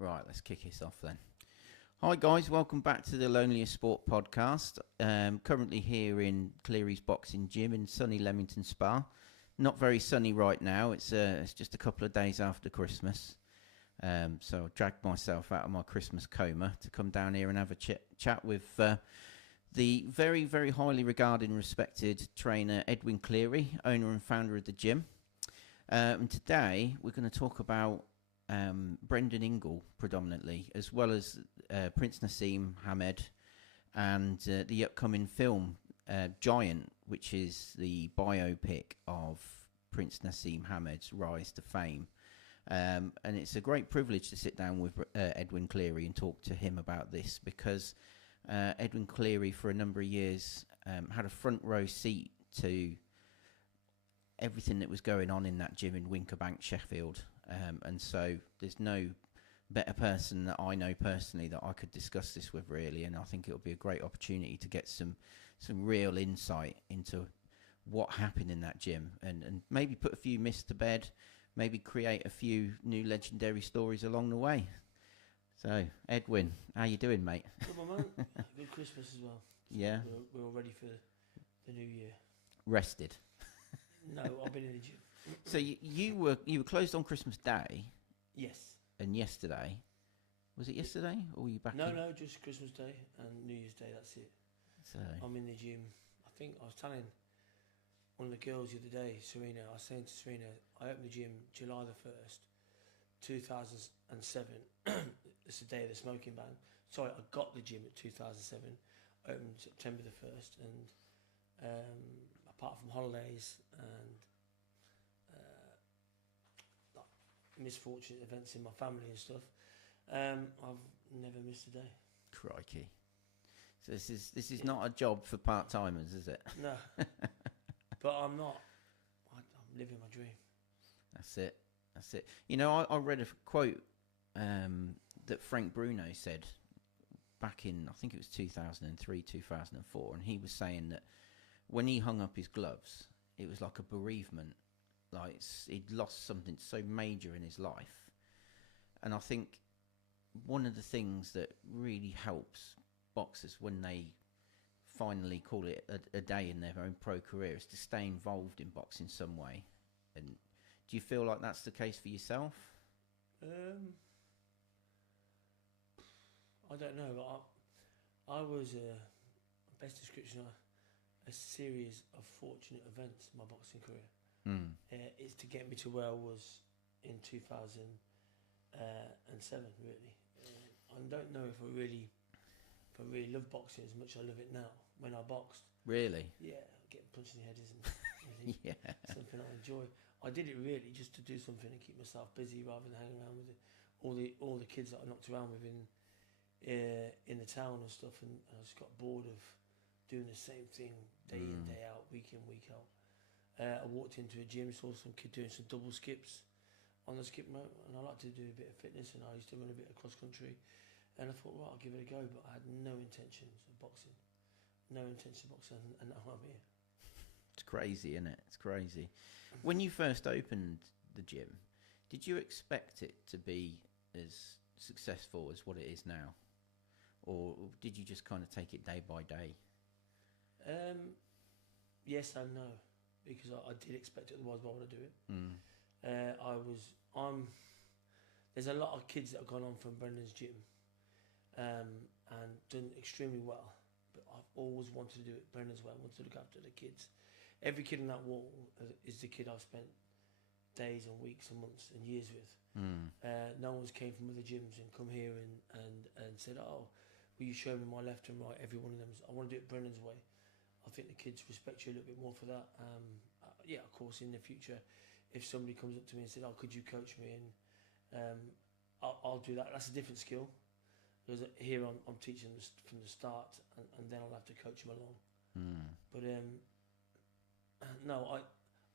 Right, let's kick this off then. Hi guys, welcome back to the Loneliest Sport podcast. Currently here in Cleary's Boxing Gym in sunny Leamington Spa. Not very sunny right now. It's just a couple of days after Christmas. So I dragged myself out of my Christmas coma to come down here and have a chat with the very, very highly regarded and respected trainer Edwin Cleary, owner and founder of the gym. And today we're going to talk about Brendan Ingle predominantly, as well as Prince Naseem Hamed and the upcoming film Giant, which is the biopic of Prince Naseem Hamed's rise to fame. And it's a great privilege to sit down with Edwin Cleary and talk to him about this, because Edwin Cleary for a number of years had a front row seat to everything that was going on in that gym in Winkerbank, Sheffield. And so there's no better person that I know personally that I could discuss this with, really. And I think it'll be a great opportunity to get some real insight into what happened in that gym and maybe put a few myths to bed, maybe create a few new legendary stories along the way. So, Edwin, how you doing, mate? Good, my man. Good Christmas as well. So yeah. We're all ready for the new year. Rested? No, I've been in the gym. So you were closed on Christmas Day? Yes. And yesterday? Was it yesterday, or were you back? No, just Christmas Day and New Year's Day. That's it. So I'm in the gym. I think I was telling one of the girls the other day, Serena. I was saying to Serena, I opened the gym July the 1st, 2007. It's the day of the smoking ban. Sorry, I got the gym at 2007. Opened September the 1st, and apart from holidays and misfortunate events in my family and stuff, I've never missed a day. Crikey! So this is not a job for part timers, is it? No, but I'm not. I'm living my dream. That's it. You know, I read a quote that Frank Bruno said back in, I think it was 2003, 2004, and he was saying that when he hung up his gloves, it was like a bereavement. Like he'd lost something so major in his life. And I think one of the things that really helps boxers when they finally call it a day in their own pro career is to stay involved in boxing some way. And do you feel like that's the case for yourself? I don't know. I was best description, a series of fortunate events in my boxing career. It's to get me to where I was in 2007, really. I don't know if I really love boxing as much as I love it now. When I boxed, really, yeah, getting punched in the head isn't yeah, something I enjoy. I did it really just to do something and keep myself busy rather than hanging around with all the kids that I knocked around with in the town and stuff. And I just got bored of doing the same thing day in, day out, week in, week out. I walked into a gym, saw some kid doing some double skips on the skip rope, and I like to do a bit of fitness, and I used to run a bit of cross country, and I thought, well, I'll give it a go, but I had no intentions of boxing, and now I'm here. It's crazy, isn't it? It's crazy. When you first opened the gym, did you expect it to be as successful as what it is now, or did you just kind of take it day by day? Yes and no. Because I did expect it, otherwise why would I do it? There's a lot of kids that have gone on from Brendan's gym and done extremely well, but I've always wanted to do it Brendan's way. I wanted to look after the kids. Every kid on that wall is the kid I've spent days and weeks and months and years with. No one's came from other gyms and come here and said, oh, will you show me my left and right? Every one of them, I want to do it Brendan's way. I think the kids respect you a little bit more for that. Yeah, of course, in the future, if somebody comes up to me and says, oh, could you coach me? And I'll do that. That's a different skill. Because here I'm teaching from the start, and then I'll have to coach them along. But no,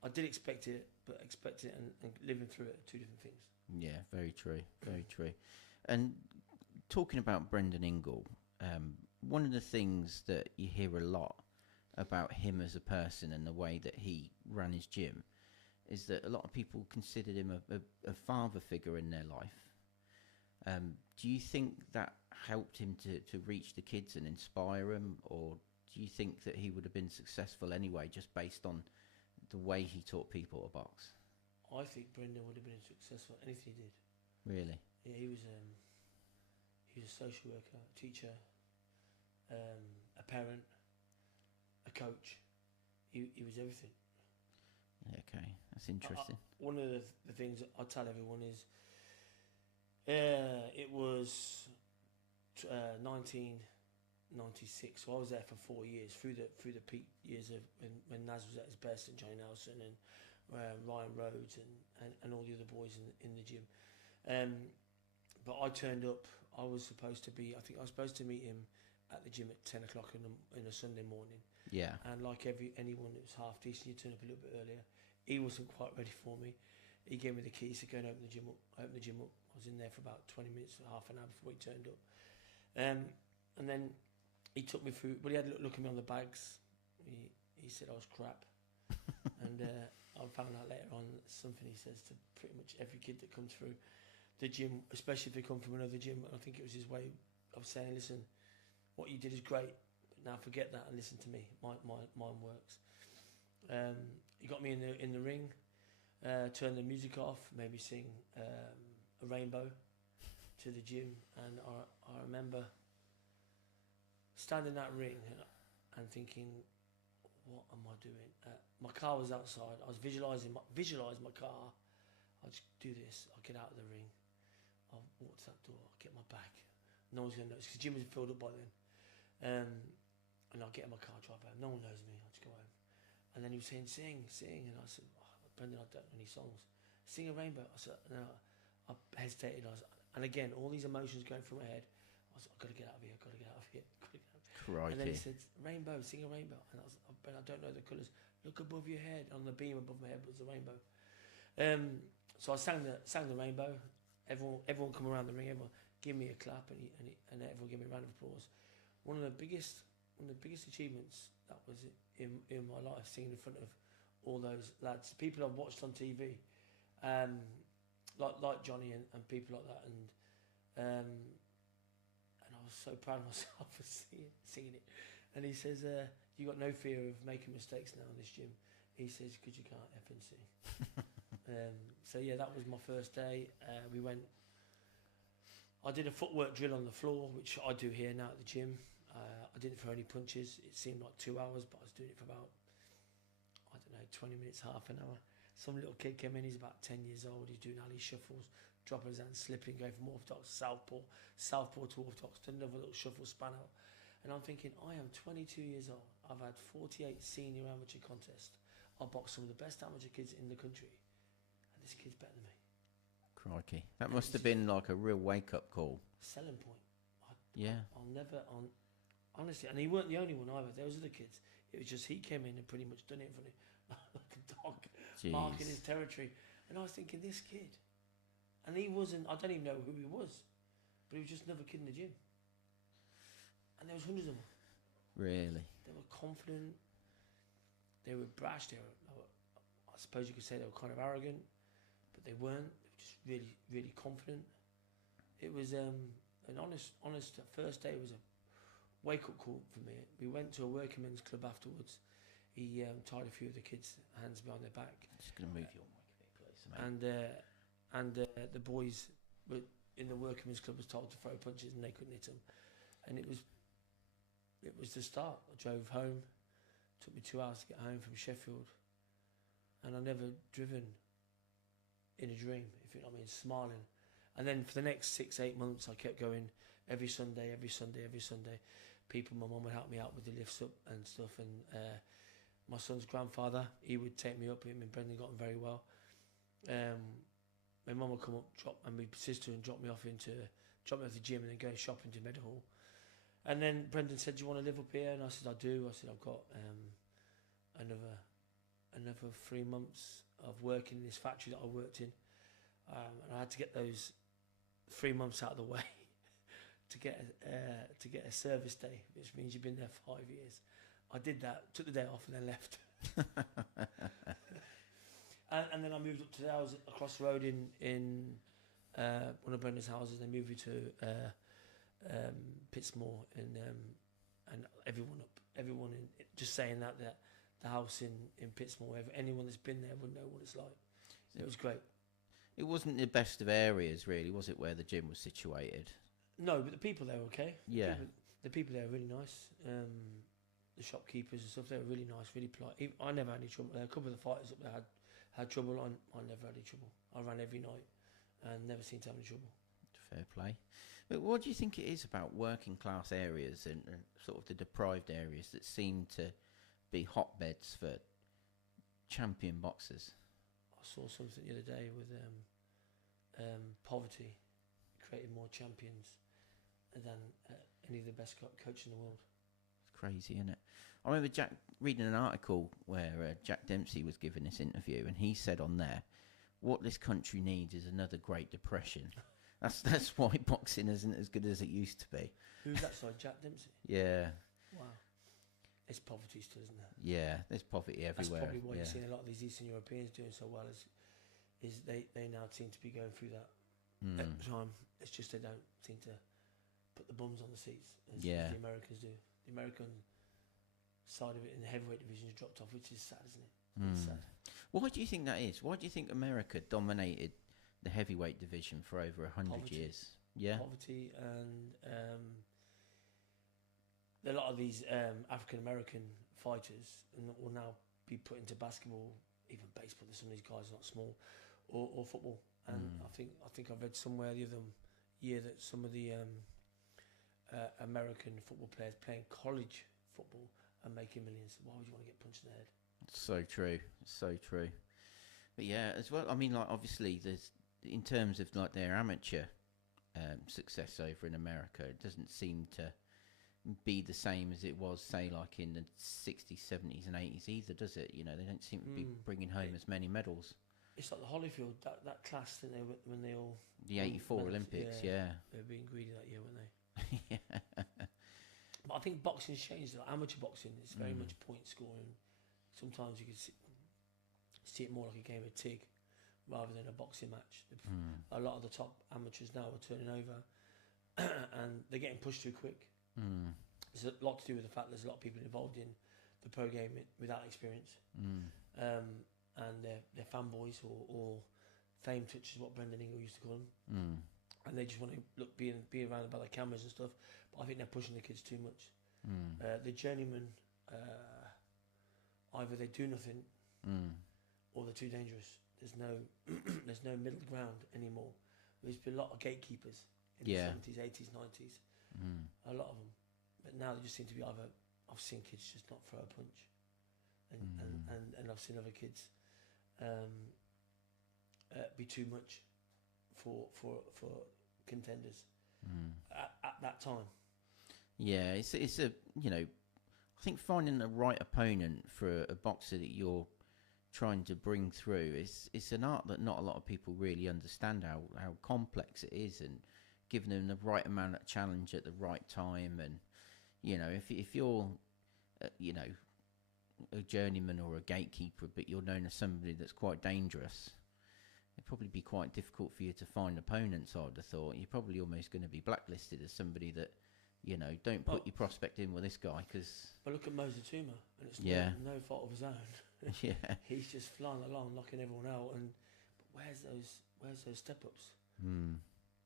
I did expect it, but expecting it and living through it are two different things. Yeah, very true, very true. And talking about Brendan Ingle, one of the things that you hear a lot about him as a person and the way that he ran his gym is that a lot of people considered him a father figure in their life. Do you think that helped him to reach the kids and inspire them, or do you think that he would have been successful anyway, just based on the way he taught people to box? I think Brendan would have been successful at anything he did. Really? Yeah, he was a social worker, a teacher, a parent, a coach. He was everything. Okay, that's interesting. One of the things I tell everyone is, it was 1996. So I was there for 4 years through the peak years of when Naz was at his best, and Johnny Nelson and Ryan Rhodes and all the other boys in the gym. But I turned up. I was supposed to meet him at the gym at 10 o'clock in a Sunday morning. Yeah. And like anyone that was half decent, you turn up a little bit earlier. He wasn't quite ready for me. He gave me the keys to go and open the gym up. I was in there for about 20 minutes, half an hour before he turned up. And then he took me through, but he had a look at me on the bags. He said I was crap. And I found out later on something he says to pretty much every kid that comes through the gym, especially if they come from another gym. I think it was his way of saying, listen, what you did is great, but now forget that and listen to me. Mine works. He got me in the ring, turned the music off, made me sing a Rainbow to the gym, and I remember standing in that ring and thinking, what am I doing? My car was outside. I was visualise my car. I'll just do this. I'll get out of the ring. I'll walk to that door. I'll get my bag. No one's going to notice because the gym was filled up by then. And I'll get in my car, drive home. No one knows me. I'll just go home. And then he was saying, sing. And I said, Brendan, I don't know any songs. Sing a Rainbow. I said, no. I hesitated. And again, all these emotions going through my head. I was like, I've got to get out of here. Crikey. And then he said, Rainbow, sing a Rainbow. And I was like, Ben, I don't know the colours. Look above your head. On the beam above my head was the rainbow. So I sang the Rainbow. Everyone come around the ring. Everyone give me a clap, and everyone give me a round of applause. One of the biggest achievements that was in my life, singing in front of all those lads, people I've watched on TV, like Johnny and people like that, and I was so proud of myself for singing it. And he says, you got no fear of making mistakes now in this gym. He says, because you can't effing sing. So yeah, that was my first day. I did a footwork drill on the floor, which I do here now at the gym. I didn't throw any punches. It seemed like 2 hours, but I was doing it for about, 20 minutes, half an hour. Some little kid came in, he's about 10 years old. He's doing alley shuffles, dropping his hand, slipping, going from orthodox, southpaw to orthodox, to another little shuffle, span out. And I'm thinking, I am 22 years old. I've had 48 senior amateur contests. I boxed some of the best amateur kids in the country. And this kid's better than me. Crikey. That must have been like a real wake-up call. Selling point. Honestly, and he weren't the only one either. There was other kids. It was just he came in and pretty much done it in front of like a dog, marking his territory. And I was thinking, this kid. And he wasn't, I don't even know who he was, but he was just another kid in the gym. And there was hundreds of them. Really? They were confident. They were brash. I suppose you could say they were kind of arrogant, but they weren't. They were just really, really confident. It was an honest. First day was a wake-up call for me. We went to a working men's club afterwards. He tied a few of the kids' hands behind their back. Just going to move your mic a bit, please, mate. And the boys were in the working men's club was told to throw punches and they couldn't hit them. And it was the start. I drove home. It took me 2 hours to get home from Sheffield. And I've never driven in a dream, if you know what I mean, smiling. And then for the next 6-8 months, I kept going every Sunday. My mum would help me out with the lifts up and stuff. And my son's grandfather, he would take me up. Him and Brendan got on very well. My mum would come up, and my sister would drop me off the gym and then go shopping to Meadowhall. And then Brendan said, do you want to live up here? And I said, I do. I said, I've got another 3 months of working in this factory that I worked in. And I had to get those 3 months out of the way to get a service day, which means you've been there 5 years. I did that, took the day off, and then left. and then I moved up to the house across the road in one of Brendan's houses. They moved it to Pittsmore, and everyone in just saying that the house in Pittsmore, anyone that's been there would know what it's like. It was great. It wasn't the best of areas, really, was it, where the gym was situated? No, but the people there were okay. Yeah. The people there were really nice. The shopkeepers and stuff, they were really nice, really polite. I never had any trouble. A couple of the fighters up there had trouble. I never had any trouble. I ran every night and never seemed to have any trouble. Fair play. But what do you think it is about working class areas and sort of the deprived areas that seem to be hotbeds for champion boxers? I saw something the other day with poverty creating more champions than any of the best coaches in the world. It's crazy, isn't it? I remember reading an article where Jack Dempsey was giving this interview, and he said on there, what this country needs is another Great Depression. That's why boxing isn't as good as it used to be. Who's that side? Jack Dempsey? Yeah. Wow. It's poverty still, isn't it? Yeah, there's poverty everywhere. That's probably why you're seeing a lot of these Eastern Europeans doing so well, is they now seem to be going through that at the time. It's just they don't seem to put the bums on the seats as the Americans do. The American side of it in the heavyweight division has dropped off, which is sad, isn't it? It's sad. Why do you think that is? Why do you think America dominated the heavyweight division for over 100 years? Yeah. Poverty and a lot of these African American fighters will now be put into basketball, even baseball. Some of these guys are not small, or football. And I think I read somewhere the other year that some of the American football players playing college football are making millions. Why would you want to get punched in the head? So true, so true. But yeah, as well. I mean, like obviously, there's in terms of like their amateur success over in America, it doesn't seem to be the same as it was, say, like in the 60s, 70s, and 80s either, does it? You know, they don't seem to be bringing home as many medals. It's like the Holyfield that class that they when they all the '84 Olympics, yeah. They were being greedy that year, weren't they? Yeah. But I think boxing's changed. Like amateur boxing, it's very much point scoring. Sometimes you can see it more like a game of tig rather than a boxing match. A lot of the top amateurs now are turning over and they're getting pushed too quick. There's a lot to do with the fact there's a lot of people involved in the pro game without experience. And they're fanboys or fame touchers, what Brendan Ingle used to call them. And they just want to be around by the cameras and stuff. But I think they're pushing the kids too much. The journeyman, either they do nothing or they're too dangerous. There's no middle ground anymore. There's been a lot of gatekeepers in the 70s, 80s, 90s. A lot of them. But now they just seem to be either, I've seen kids just not throw a punch. And I've seen other kids be too much for contenders at that time. Yeah, it's a, you know, I think finding the right opponent for a boxer that you're trying to bring through it's an art that not a lot of people really understand how complex it is, and giving them the right amount of challenge at the right time. And you know, if you're you know, a journeyman or a gatekeeper, but you're known as somebody that's quite dangerous, it'd probably be quite difficult for you to find opponents. I would have thought you're probably almost going to be blacklisted as somebody that, you know, don't put your prospect in with this guy, because. But look at Moses Tuma, and it's no fault of his own. Yeah, he's just flying along, knocking everyone out. And but where's those step ups?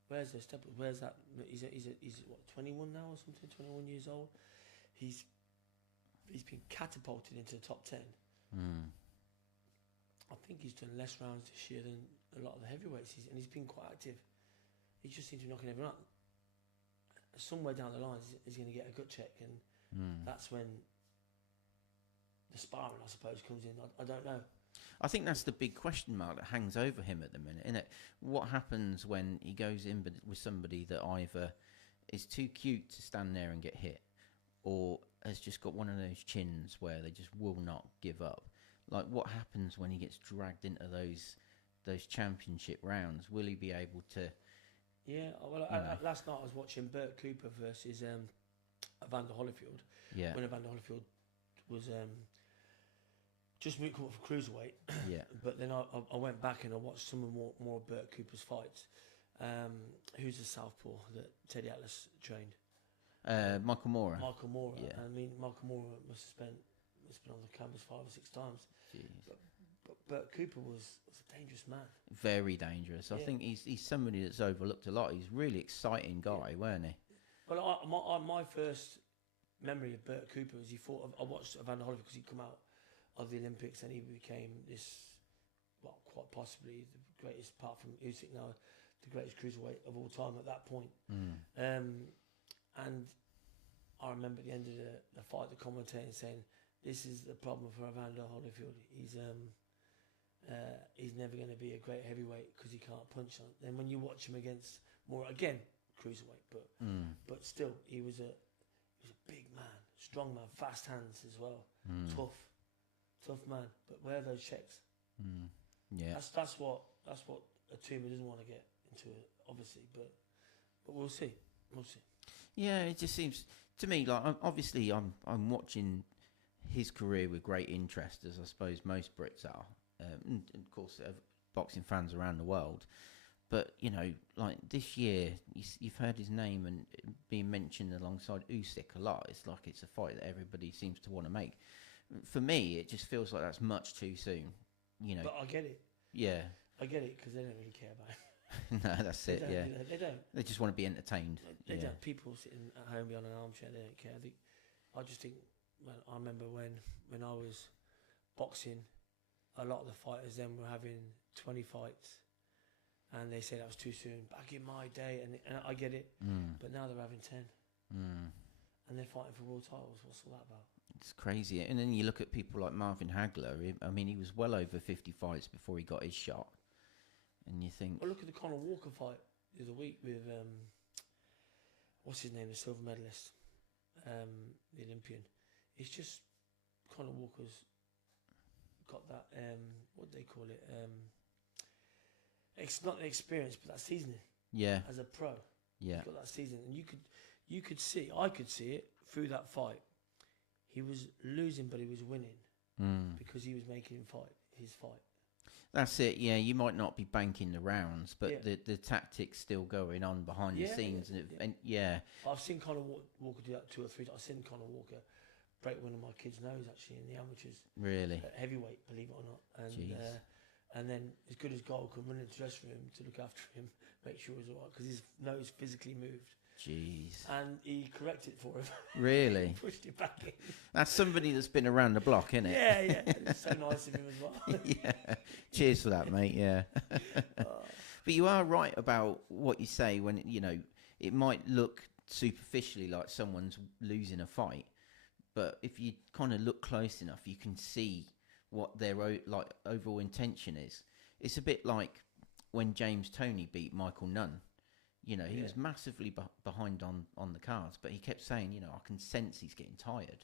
Where's those step ups? Where's that? He's what, 21 now or something? 21 years old. He's been catapulted into the top 10. I think he's done less rounds this year than a lot of the heavyweights, and he's been quite active. He just seems to be knocking everyone out. Somewhere down the line, he's going to get a gut check, and that's when the sparring, I suppose, comes in. I don't know. I think that's the big question mark that hangs over him at the minute, isn't it? What happens when he goes in with somebody that either is too cute to stand there and get hit, or has just got one of those chins where they just will not give up? Like, what happens when he gets dragged into those championship rounds? Will he be able to? Yeah, well, last night I was watching Bert Cooper versus Evander Holyfield. Yeah. When Evander Holyfield was just moved for cruiserweight. Yeah. But then I went back and I watched some more of Bert Cooper's fights, Who's the southpaw that Teddy Atlas trained? Michael Moore. Michael Moore. Yeah. I mean, Michael Moore must have been on the campus 5 or 6 times. But Bert Cooper was a dangerous man. Very dangerous. I think he's somebody that's overlooked a lot. He's a really exciting guy, weren't he? Well, my first memory of Bert Cooper was I watched Evander Holyfield because he'd come out of the Olympics and he became this, well, quite possibly the greatest, apart from Usyk now, the greatest cruiserweight of all time at that point. And I remember at the end of the fight, the commentator saying, "This is the problem for Evander Holyfield. He's never going to be a great heavyweight because he can't punch on." Then when you watch him against Moore, again cruiserweight, but still he was a big man, strong man, fast hands as well, tough man. But where are those checks? Yeah, that's what Atuma doesn't want to get into, obviously. But we'll see. Yeah, it just seems to me like obviously I'm watching his career with great interest, as I suppose most Brits are, and of course boxing fans around the world. But you know, like this year, you've heard his name and being mentioned alongside Usyk a lot. It's like it's a fight that everybody seems to want to make. For me, it just feels like that's much too soon. You know, but I get it. Yeah, I get it because they don't really care about it. No, that's it. Yeah, they don't. They just want to be entertained. They don't. People sitting at home behind an armchair, they don't care. I just think. Well, I remember when I was boxing, a lot of the fighters then were having 20 fights, and they said that was too soon. Back in my day, and I get it, but now they're having 10, and they're fighting for world titles. What's all that about? It's crazy. And then you look at people like Marvin Hagler. I mean, he was well over 50 fights before he got his shot. And you think... Well, look at the Conor Walker fight the other week with, what's his name, the silver medalist, the Olympian. It's just Conor Walker's got that, what do they call it? It's not the experience, but that seasoning. Yeah. As a pro. Yeah. He's got that seasoning. And you could see, I could see it through that fight. He was losing, but he was winning because he was making his fight. That's it. Yeah, you might not be banking the rounds, but the tactics still going on behind the scenes. I've seen Conor Walker do that 2 or 3 times. I've seen Conor Walker break one of my kids' nose actually in the amateurs. Really? Heavyweight, believe it or not. And then as good as gold could run into the dressing room to look after him, make sure he was all right because his nose physically moved. Jeez. And he corrected for him. Really? Pushed it back in. That's somebody that's been around the block, isn't it? Yeah. It's so nice of him as well. Yeah. Cheers for that, mate. Yeah. But you are right about what you say when, you know, it might look superficially like someone's losing a fight. But if you kind of look close enough, you can see what their overall intention is. It's a bit like when James Toney beat Michael Nunn. You know, he was massively behind on the cards, but he kept saying, you know, I can sense he's getting tired.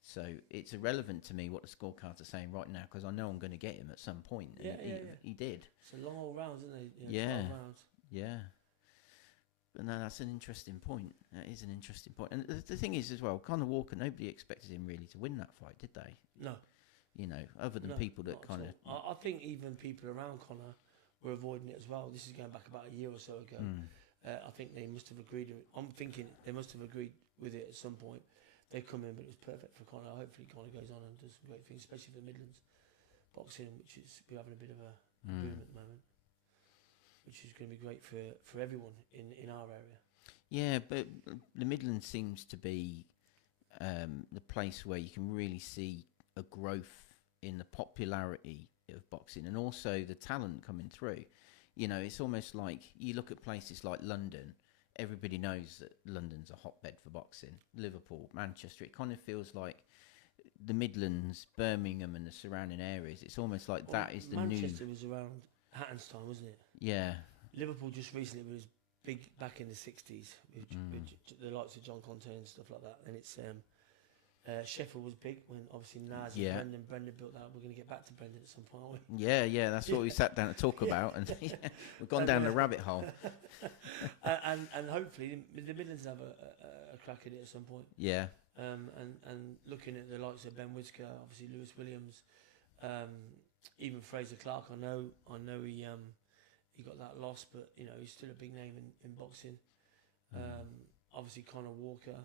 So it's irrelevant to me what the scorecards are saying right now because I know I'm going to get him at some point. He did. It's a long old rounds, isn't it? Yeah. 12 rounds. Yeah. But no, that's an interesting point. That is an interesting point. And the thing is as well, Conor Walker, nobody expected him really to win that fight, did they? No. You know, other than people that kind of... I think even people around Conor were avoiding it as well. This is going back about a year or so ago. I think they must have agreed. I'm thinking they must have agreed with it at some point. They come in, but it was perfect for Conor. Hopefully, Conor goes on and does some great things, especially for the Midlands boxing, which is we're having a bit of a boom at the moment, which is going to be great for everyone in our area. Yeah, but the Midlands seems to be the place where you can really see a growth in the popularity of boxing and also the talent coming through. You know, it's almost like you look at places like London, everybody knows that London's a hotbed for boxing. Liverpool, Manchester, it kind of feels like the Midlands, Birmingham and the surrounding areas. It's almost like that is the Manchester was around Hatton's time, wasn't it? Yeah. Liverpool just recently was big back in the 60s with the likes of John Conte and stuff like that. And it's... Sheffield was big when obviously Naz and Brendan built that. We're going to get back to Brendan at some point, aren't we? Yeah, that's what we sat down to talk about, and we've gone down the rabbit hole. and hopefully the Midlands have a crack at it at some point. Yeah. And looking at the likes of Ben Whitaker, obviously Lewis Williams, even Fraser Clark. I know he got that loss, but you know he's still a big name in boxing. Obviously Conor Walker.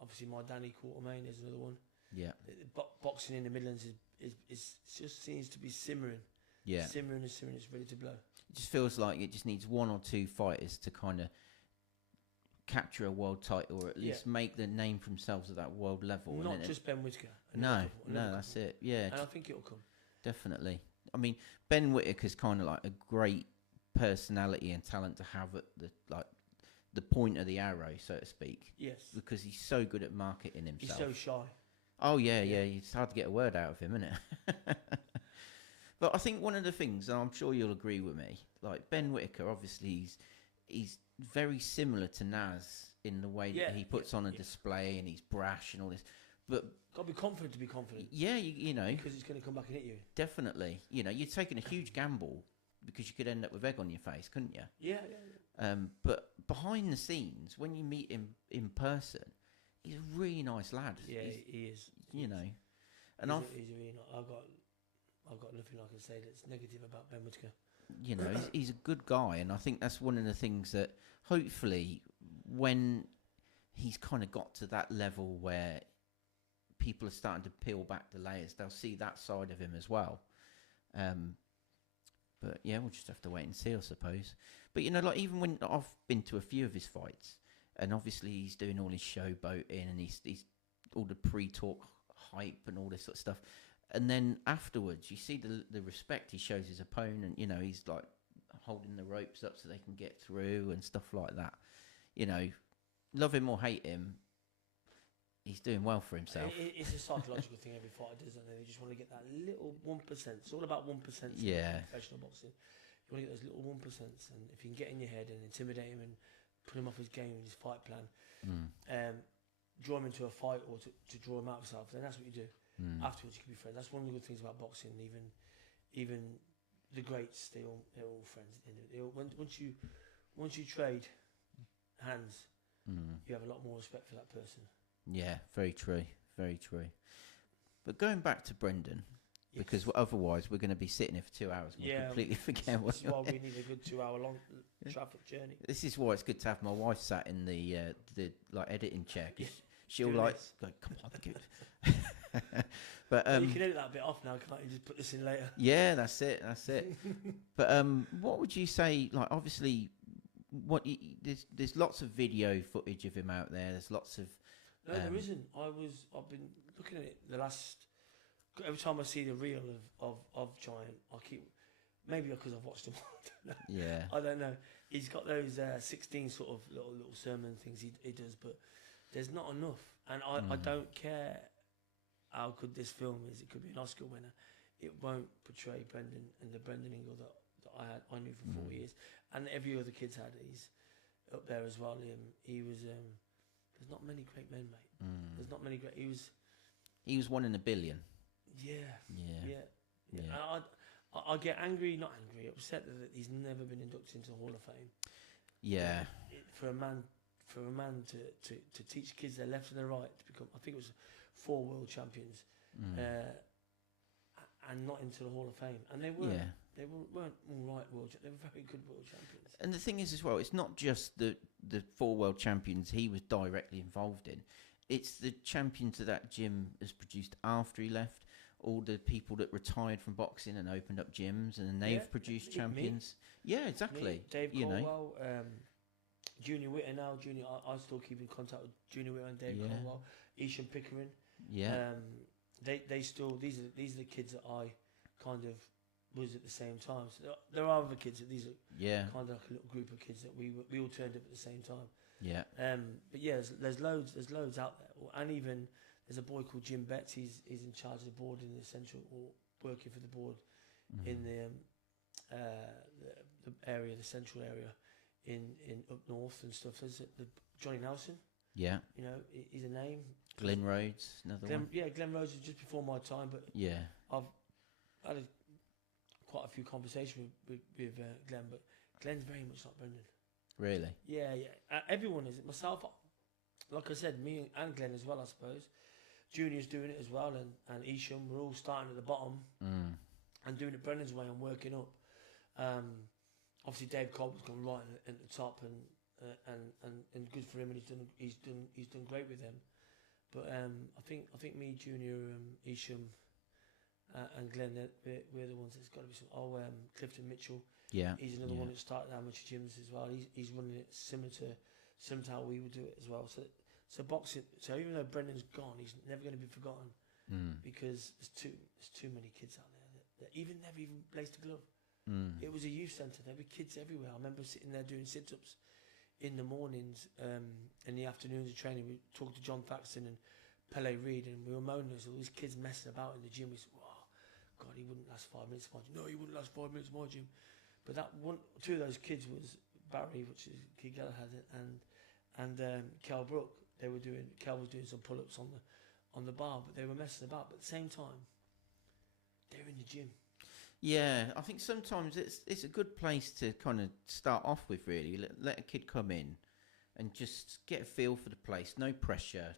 Obviously my Danny Quartermain is another one. Yeah. Boxing in the Midlands is just seems to be simmering. Yeah. Simmering and simmering. It's ready to blow. It just feels like it just needs one or two fighters to kind of capture a world title, or at least make the name for themselves at that world level. Not just Ben Whittaker. No, that's it. Yeah. And I think it'll come. Definitely. I mean, Ben Whittaker's kind of like a great personality and talent to have at the point of the arrow, so to speak. Yes. Because he's so good at marketing himself. He's so shy. Oh, yeah. It's hard to get a word out of him, isn't it? But I think one of the things, and I'm sure you'll agree with me, like Ben Whittaker, obviously he's very similar to Nas in the way that he puts on a display, and he's brash and all this. But got to be confident to be confident. Yeah, you know. Because he's going to come back and hit you. Definitely. You know, you're taking a huge gamble because you could end up with egg on your face, couldn't you? Yeah. But behind the scenes, when you meet him in person, he's a really nice lad. Yeah, he is. You know. And he's a really nice. I've got nothing I can say that's negative about Ben Whittaker. You know, he's a good guy, and I think that's one of the things that hopefully when he's kind of got to that level where people are starting to peel back the layers, they'll see that side of him as well. But yeah, we'll just have to wait and see, I suppose. But you know, like even when I've been to a few of his fights, and obviously he's doing all his showboating and he's all the pre-talk hype and all this sort of stuff. And then afterwards, you see the respect he shows his opponent. You know, he's like holding the ropes up so they can get through and stuff like that. You know, love him or hate him, he's doing well for himself. It's a psychological thing every fighter does, isn't it? They just want to get that little 1%. It's all about 1% in professional boxing. You want to get those little 1%, and if you can get in your head and intimidate him and put him off his game and his fight plan, draw him into a fight or to draw him out of himself, then that's what you do. Afterwards, you can be friends. That's one of the good things about boxing. Even the greats, they're all friends. Once you trade hands, you have a lot more respect for that person. Yeah, very true, very true. But going back to Brendan, because otherwise we're going to be sitting here for 2 hours and we'll completely forget what. This is why we need a good 2 hour long traffic journey. This is why it's good to have my wife sat in the like editing chair. She'll like go, come on, give it. But you can edit that bit off now, can't you? Just put this in later. Yeah, that's it. But what would you say? Like, obviously, there's lots of video footage of him out there. There's lots of. No, there isn't. I've been looking at it the last. Every time I see the reel of Giant, I keep. Maybe because I've watched him. I don't know. He's got those 16 sort of little sermon things he does, but there's not enough. And I don't care how good this film is. It could be an Oscar winner. It won't portray Brendan and the Brendan Ingle that I knew for 4 years, and every other kid's had. He's up there as well. He was. There's not many great men, mate. There's not many great. He was 1 in a billion. Yeah. I get angry, not angry, upset that he's never been inducted into the Hall of Fame. Yeah. For a man to teach kids their left and their right to become, I think it was 4 world champions, and not into the Hall of Fame, and they weren't. Yeah. They weren't all right world. They were very good world champions. And the thing is, as well, it's not just the 4 world champions he was directly involved in. It's the champions that Jim has produced after he left. All the people that retired from boxing and opened up gyms, and they've produced champions. Yeah, exactly. Me, Dave Colwell, Junior Witter now. I still keep in contact with Junior Witter and Dave Colwell. Isham Pickering. Yeah. They still these are the kids that I kind of was at the same time. So there are other kids that these are kind of like a little group of kids that we all turned up at the same time. Yeah. But yeah, there's loads out there, and even there's a boy called Jim Betts. He's in charge of the board in the central, or working for the board in the area, the central area in up north and stuff. There's the Johnny Nelson. Yeah. You know, he's a name. Glenn Rhodes, another one. Yeah, Glenn Rhodes was just before my time, but I've had quite a few conversations with Glenn, but Glenn's very much like Brendan. Really? Yeah. Everyone is. Myself, like I said, me and Glenn as well, I suppose. Junior's doing it as well, and Isham, we're all starting at the bottom and doing it Brendan's way and working up. Obviously, Dave Cobb has gone right at the top, and good for him, and he's done great with them. But I think me, Junior, Isham, and Glenn, we're the ones that's got to be some. Clifton Mitchell. Yeah, he's another one that started amateur gyms as well. He's running it similar to how we would do it as well. So boxing. So even though Brendan's gone, he's never going to be forgotten because there's too many kids out there that even never even placed a glove. It was a youth centre. There were kids everywhere. I remember sitting there doing sit-ups in the mornings, in the afternoons of training. We talked to John Thaxton and Pele Reid, and we were moaning as all these kids messing about in the gym. We said, "Wow, God, he wouldn't last 5 minutes in my gym." No, he wouldn't last 5 minutes in my gym. But two of those kids was Barry, which is Keith Gallagher, and Kel Brook. Kel was doing some pull-ups on the bar, but they were messing about. But at the same time, they're in the gym. Yeah, I think sometimes it's a good place to kind of start off with. Really, let a kid come in and just get a feel for the place. No pressure,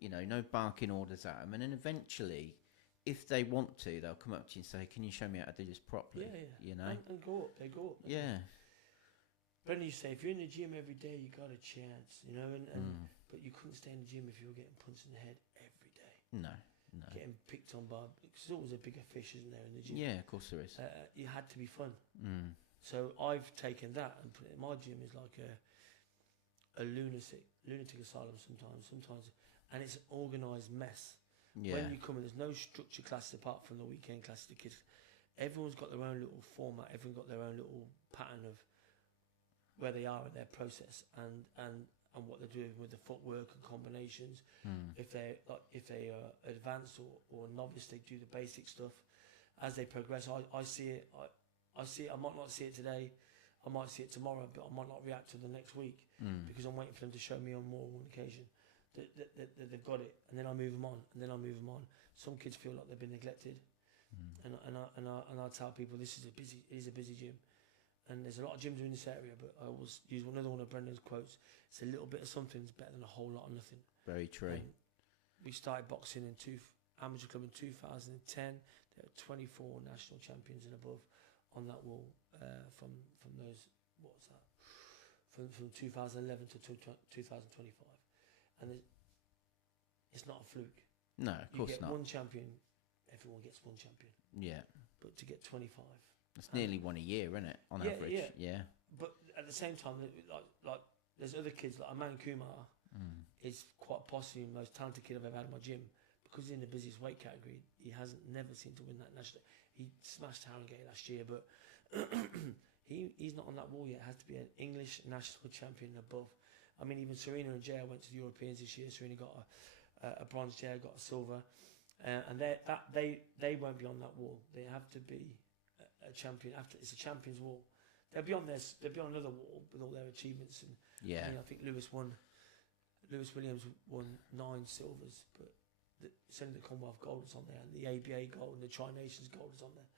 no barking orders at them, and then eventually, if they want to, they'll come up to you and say, "Can you show me how to do this properly?" Yeah. And go up. They go up. Yeah. Brendan used to say, if you're in the gym every day, you got a chance, but you couldn't stay in the gym if you were getting punched in the head every day. No. Getting picked on by, because there's always a bigger fish, isn't there, in the gym? Yeah, of course there is. You had to be fun. So I've taken that and put it in my gym is like a lunatic asylum sometimes, and it's an organised mess. Yeah. When you come in, there's no structure classes apart from the weekend classes. The kids, everyone's got their own little format. Everyone's got their own little pattern of where they are in their process and what they're doing with the footwork and combinations. If they are advanced or novice, they do the basic stuff. As they progress, I see it. I see it. I might not see it today. I might see it tomorrow, but I might not react to the next week because I'm waiting for them to show me on more one occasion that they've got it, and then I move them on, and then I move them on. Some kids feel like they've been neglected, and I tell people it is a busy gym, and there's a lot of gyms in this area. But I always use another one of Brendan's quotes: "It's a little bit of something is better than a whole lot of nothing." Very true. We started boxing in amateur club in 2010. There are 24 national champions and above on that wall from those. What's that? From 2011 to 2025. And it's not a fluke. No, of course not. You get one champion, everyone gets one champion. Yeah. But to get 25. That's nearly one a year, isn't it, on average? Yeah. But at the same time, like there's other kids, like Aman Kumar is quite possibly the most talented kid I've ever had in my gym. Because he's in the busiest weight category, he never seemed to win that national. He smashed Harringay last year, but he's not on that wall yet. It has to be an English national champion above. I mean, even Serena and Jay went to the Europeans this year. Serena got a bronze, Jay got a silver, and they won't be on that wall. They have to be a champion. It's a champion's wall. They'll be on another wall with all their achievements. And I think Lewis Williams won 9 silvers, but it's only the Commonwealth gold is on there, and the ABA gold and the Tri-Nations gold is on there.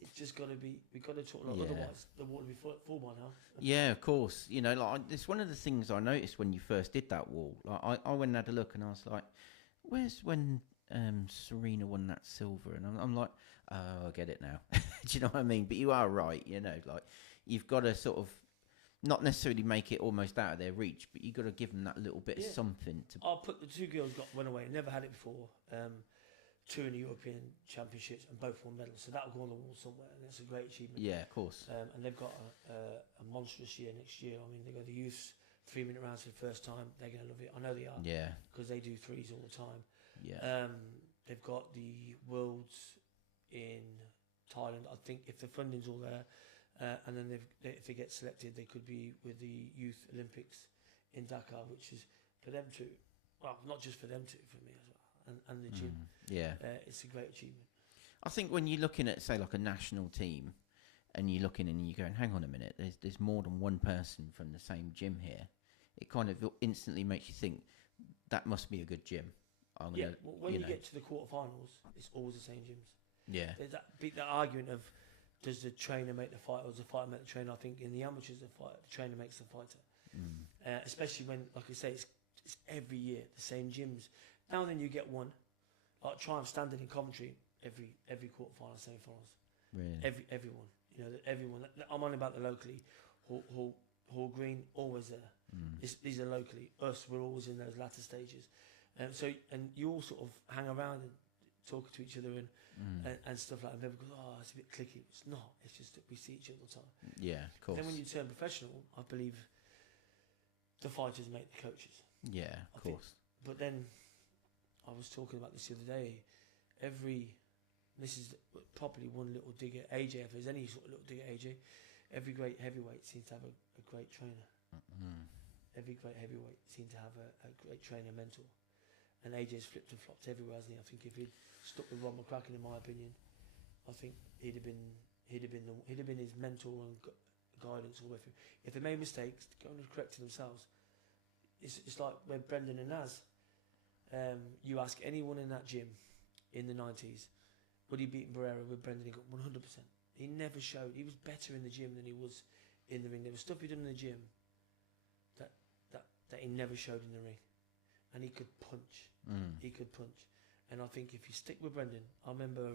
It's just got to be. We've got to talk. Otherwise, the wall will be full by now. Yeah, of course. It's one of the things I noticed when you first did that wall. Like I went and had a look, and I was like, "Where's when Serena won that silver?" And I'm like, "Oh, I get it now." Do you know what I mean? But you are right. Like you've got to sort of not necessarily make it almost out of their reach, but you've got to give them that little bit of something to. I'll put the 2 girls went away. Never had it before. 2 in the European Championships and both won medals. So that'll go on the wall somewhere, and that's a great achievement. Yeah, of course. And they've got a monstrous year next year. I mean, they've got the youths 3-minute rounds for the first time. They're going to love it. I know they are. Yeah. Because they do threes all the time. Yeah. They've got the Worlds in Thailand. I think if the funding's all there, and then if they get selected, they could be with the Youth Olympics in Dakar, which is for them too. Well, not just for them too, for me as well. And the gym. It's a great achievement. I think when you're looking at, say, like a national team, and you're looking and you're going, hang on a minute, there's more than one person from the same gym here. It kind of instantly makes you think that must be a good gym. When you get to the quarterfinals, it's always the same gyms. Yeah. There's that argument of does the trainer make the fighter or does the fighter make the trainer? I think in the amateurs, the trainer makes the fighter. Especially when, like I say, it's every year the same gyms. Now and then you get one, like Triumph Standard in Coventry, every quarterfinal, semi-finals. Really? Everyone. You know, that everyone. I'm on about the locally. Hall Green, always there. These are locally. Us, we're always in those latter stages. And you all sort of hang around and talk to each other and stuff like that. And people go, oh, it's a bit cliquey. It's not. It's just that we see each other all the time. Yeah, of course. Then when you turn professional, I believe the fighters make the coaches. Yeah, of course. But then I was talking about this the other day. This is probably one little dig at AJ. If there's any sort of little dig at AJ, every great heavyweight seems to have a great trainer. Every great heavyweight seems to have a great trainer mentor. And AJ's flipped and flopped everywhere, hasn't he? I think if he'd stuck with Ron McCracken, in my opinion, I think he'd have been his mentor and guidance all the way through. If they made mistakes, go and correct it themselves. It's like when Brendan and Naz. You ask anyone in that gym in the 90s, would he beat Barrera with Brendan? He got 100%. He never showed. He was better in the gym than he was in the ring. There was stuff he done in the gym that he never showed in the ring. And he could punch. He could punch. And I think if you stick with Brendan, I remember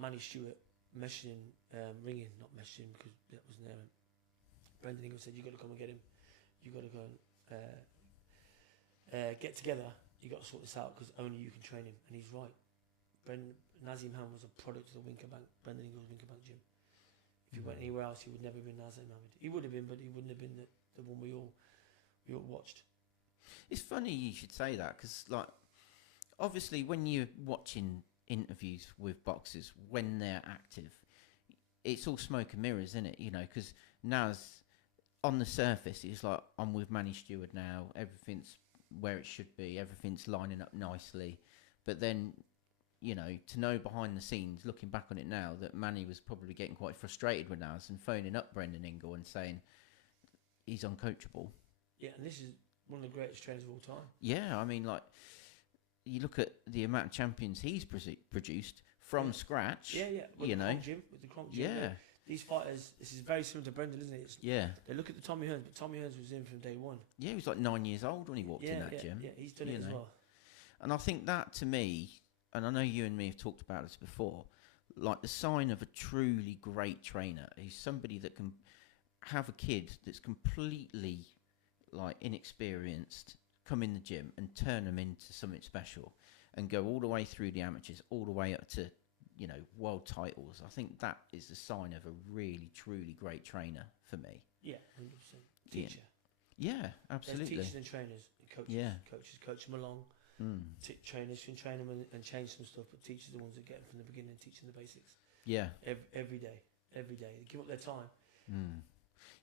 Manny Stewart ringing, not messaging because that wasn't there. Brendan Ingle said, you got to come and get him. You got to go and get together. You got to sort this out because only you can train him. And he's right. Naseem Hammond was a product of the Winkerbank, Brendan Ingle's Winkerbank gym. If he went anywhere else, he would never have been Naseem Hammond. He would have been, but he wouldn't have been the one we all watched. It's funny you should say that because, like, obviously when you're watching interviews with boxers when they're active, it's all smoke and mirrors, isn't it? You know, because Naz, on the surface, is like, I'm with Manny Stewart now. Everything's where it should be. Everything's lining up nicely. But then, you know, to know behind the scenes, looking back on it now, that Manny was probably getting quite frustrated with Naz and phoning up Brendan Ingle and saying he's uncoachable. Yeah, and this is one of the greatest trainers of all time. Yeah, I mean, like, you look at the amount of champions he's produced from scratch. Yeah. With the Cronk gym. Yeah. These fighters, this is very similar to Brendan, isn't it? They look at the Tommy Hearns, but Tommy Hearns was in from day one. Yeah, he was like 9 years old when he walked in that gym. Yeah, he's done it as well. And I think that, to me, and I know you and me have talked about this before, like the sign of a truly great trainer is somebody that can have a kid that's completely like inexperienced, come in the gym and turn them into something special and go all the way through the amateurs, all the way up to, you know, world titles. I think that is the sign of a really, truly great trainer for me. Yeah, 100%. Teacher. Yeah, absolutely. There's teachers and trainers and coaches. Yeah. Coaches coach them along. Trainers can train them and change some stuff, but teachers are the ones that get them from the beginning and teach them the basics. Yeah. Every day. They give up their time.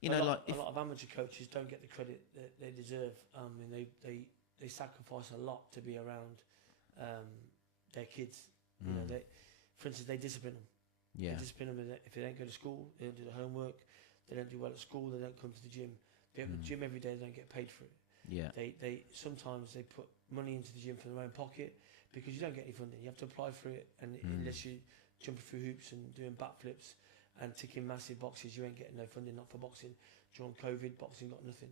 You know, a lot of amateur coaches don't get the credit that they deserve. And they sacrifice a lot to be around their kids. You know, for instance, they discipline them. Yeah. They discipline them if they don't go to school, they don't do the homework, they don't do well at school, they don't come to the gym. They go to the gym every day, they don't get paid for it. Yeah. They sometimes they put money into the gym from their own pocket because you don't get any funding. You have to apply for it, and unless you jumping through hoops and doing backflips and ticking massive boxes, you ain't getting no funding. Not for boxing. During COVID, boxing got nothing.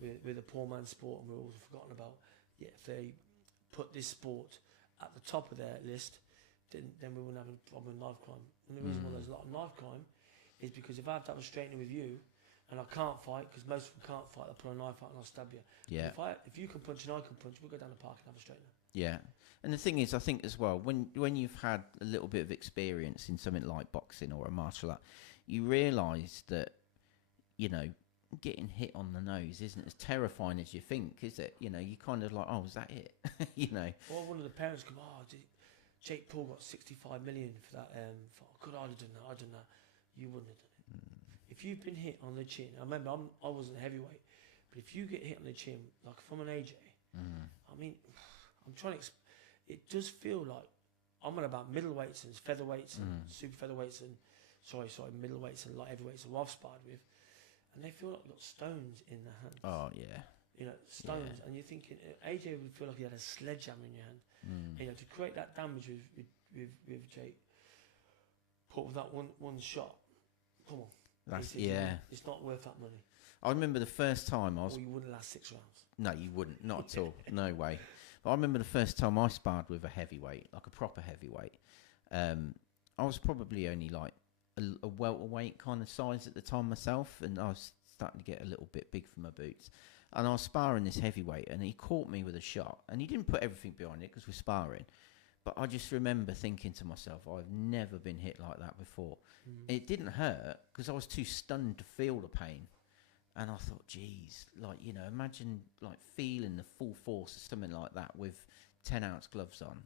We're a poor man's sport, and we're all forgotten about. Yet if they put this sport at the top of their list, then we wouldn't have a problem with knife crime. And the reason why there's a lot of knife crime is because if I have to have a straightening with you, and I can't fight, because most of them can't fight, I'll pull a knife out and I'll stab you. Yeah. If you can punch and I can punch, we'll go down the park and have a straightener. Yeah. And the thing is, I think as well, when you've had a little bit of experience in something like boxing or a martial art, you realise that, you know, getting hit on the nose isn't as terrifying as you think, is it? You know, you kind of like, oh, is that it? You know. Or one of the parents come, Jake Paul got 65 million for that. Could I have done that? I'd done that. You wouldn't have done it. If you've been hit on the chin, I remember I wasn't a heavyweight, but if you get hit on the chin, like from an AJ, I mean, I'm trying to. It does feel like I'm on about middleweights and featherweights and super featherweights and middleweights and light heavyweights who I've sparred with, and they feel like they've got stones in their hands. Oh yeah. You know, stones, and you're thinking AJ would feel like he had a sledgehammer in your hand. You know, to create that damage with Jake Paul with that one shot. Come on. It's not worth that money. I remember the first time I was. Or you wouldn't last 6 rounds. No, you wouldn't. Not at all. No way. But I remember the first time I sparred with a heavyweight, like a proper heavyweight. I was probably only like a welterweight kind of size at the time myself, and I was starting to get a little bit big for my boots. And I was sparring this heavyweight, and he caught me with a shot, and he didn't put everything behind it because we're sparring. But I just remember thinking to myself, I've never been hit like that before. It didn't hurt because I was too stunned to feel the pain. And I thought, geez, like, you know, imagine like feeling the full force of something like that with 10-ounce gloves on.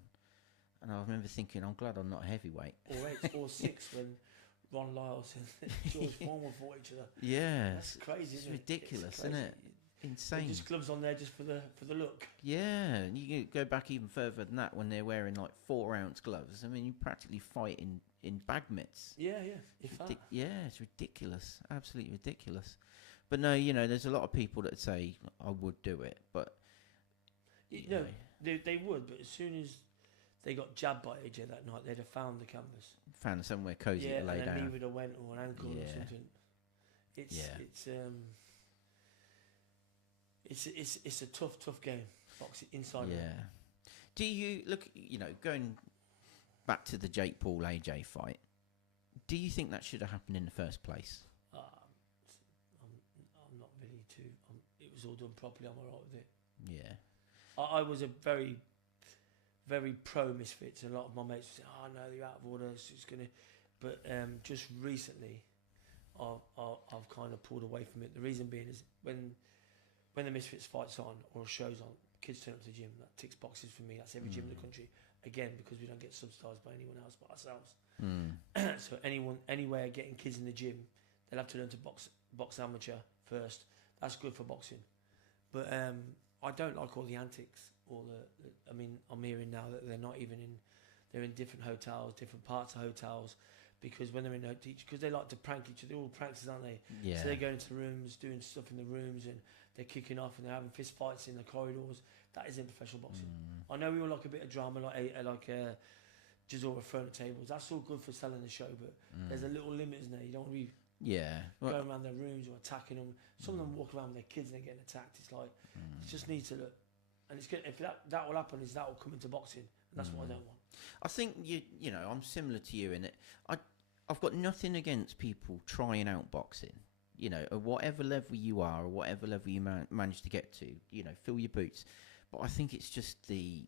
And I remember thinking, I'm glad I'm not a heavyweight. Or 8 or 6 when Ron Lyles and George Foreman fought each other. Yeah. That's crazy, it's isn't ridiculous, it? isn't it? Insane. Just gloves on there just for the look. Yeah, and you go back even further than that when they're wearing like 4-ounce gloves. I mean, you practically fight in bag mitts. Yeah, yeah. Yeah, it's ridiculous. Absolutely ridiculous. But no, you know, there's a lot of people that say I would do it, but you know, they would. But as soon as they got jabbed by AJ that night, they'd have found the canvas, found somewhere cozy to lay and down. then he would have went or an ankle or something. It's a tough game, boxing inside. Yeah. Do you look? You know, going back to the Jake Paul AJ fight, do you think that should have happened in the first place? I'm not really too. It was all done properly. I'm alright with it. Yeah. I was a very, very pro Misfits, and a lot of my mates would say, "Oh no, you're out of order. It's just gonna." But just recently, I've kind of pulled away from it. The reason being is when the Misfits fight's on or a show's on, kids turn up to the gym. That ticks boxes for me. That's every gym in the country. Again, because we don't get subsidised by anyone else but ourselves. So anywhere getting kids in the gym, they'll have to learn to box amateur first. That's good for boxing. But I don't like all the antics. I mean, I'm hearing now that they're not even in. They're in different hotels, different parts of hotels, because when they're in because they like to prank each other. They're all pranksters, aren't they? Yeah. So they go into rooms, doing stuff in the rooms, and they're kicking off and they're having fist fights in the corridors. That isn't professional boxing. I know we all like a bit of drama, like Gisora throwing at tables. That's all good for selling the show, but there's a little limit, isn't there? You don't want to be going around their rooms or attacking them. Some of them walk around with their kids and they're getting attacked. It's like it just needs to look. And it's good if that will happen. Is that will come into boxing? And that's what I don't want. I think you know I'm similar to you in it. I've got nothing against people trying out boxing. You know, at whatever level you are, or whatever level you manage to get to, you know, fill your boots. But I think it's just the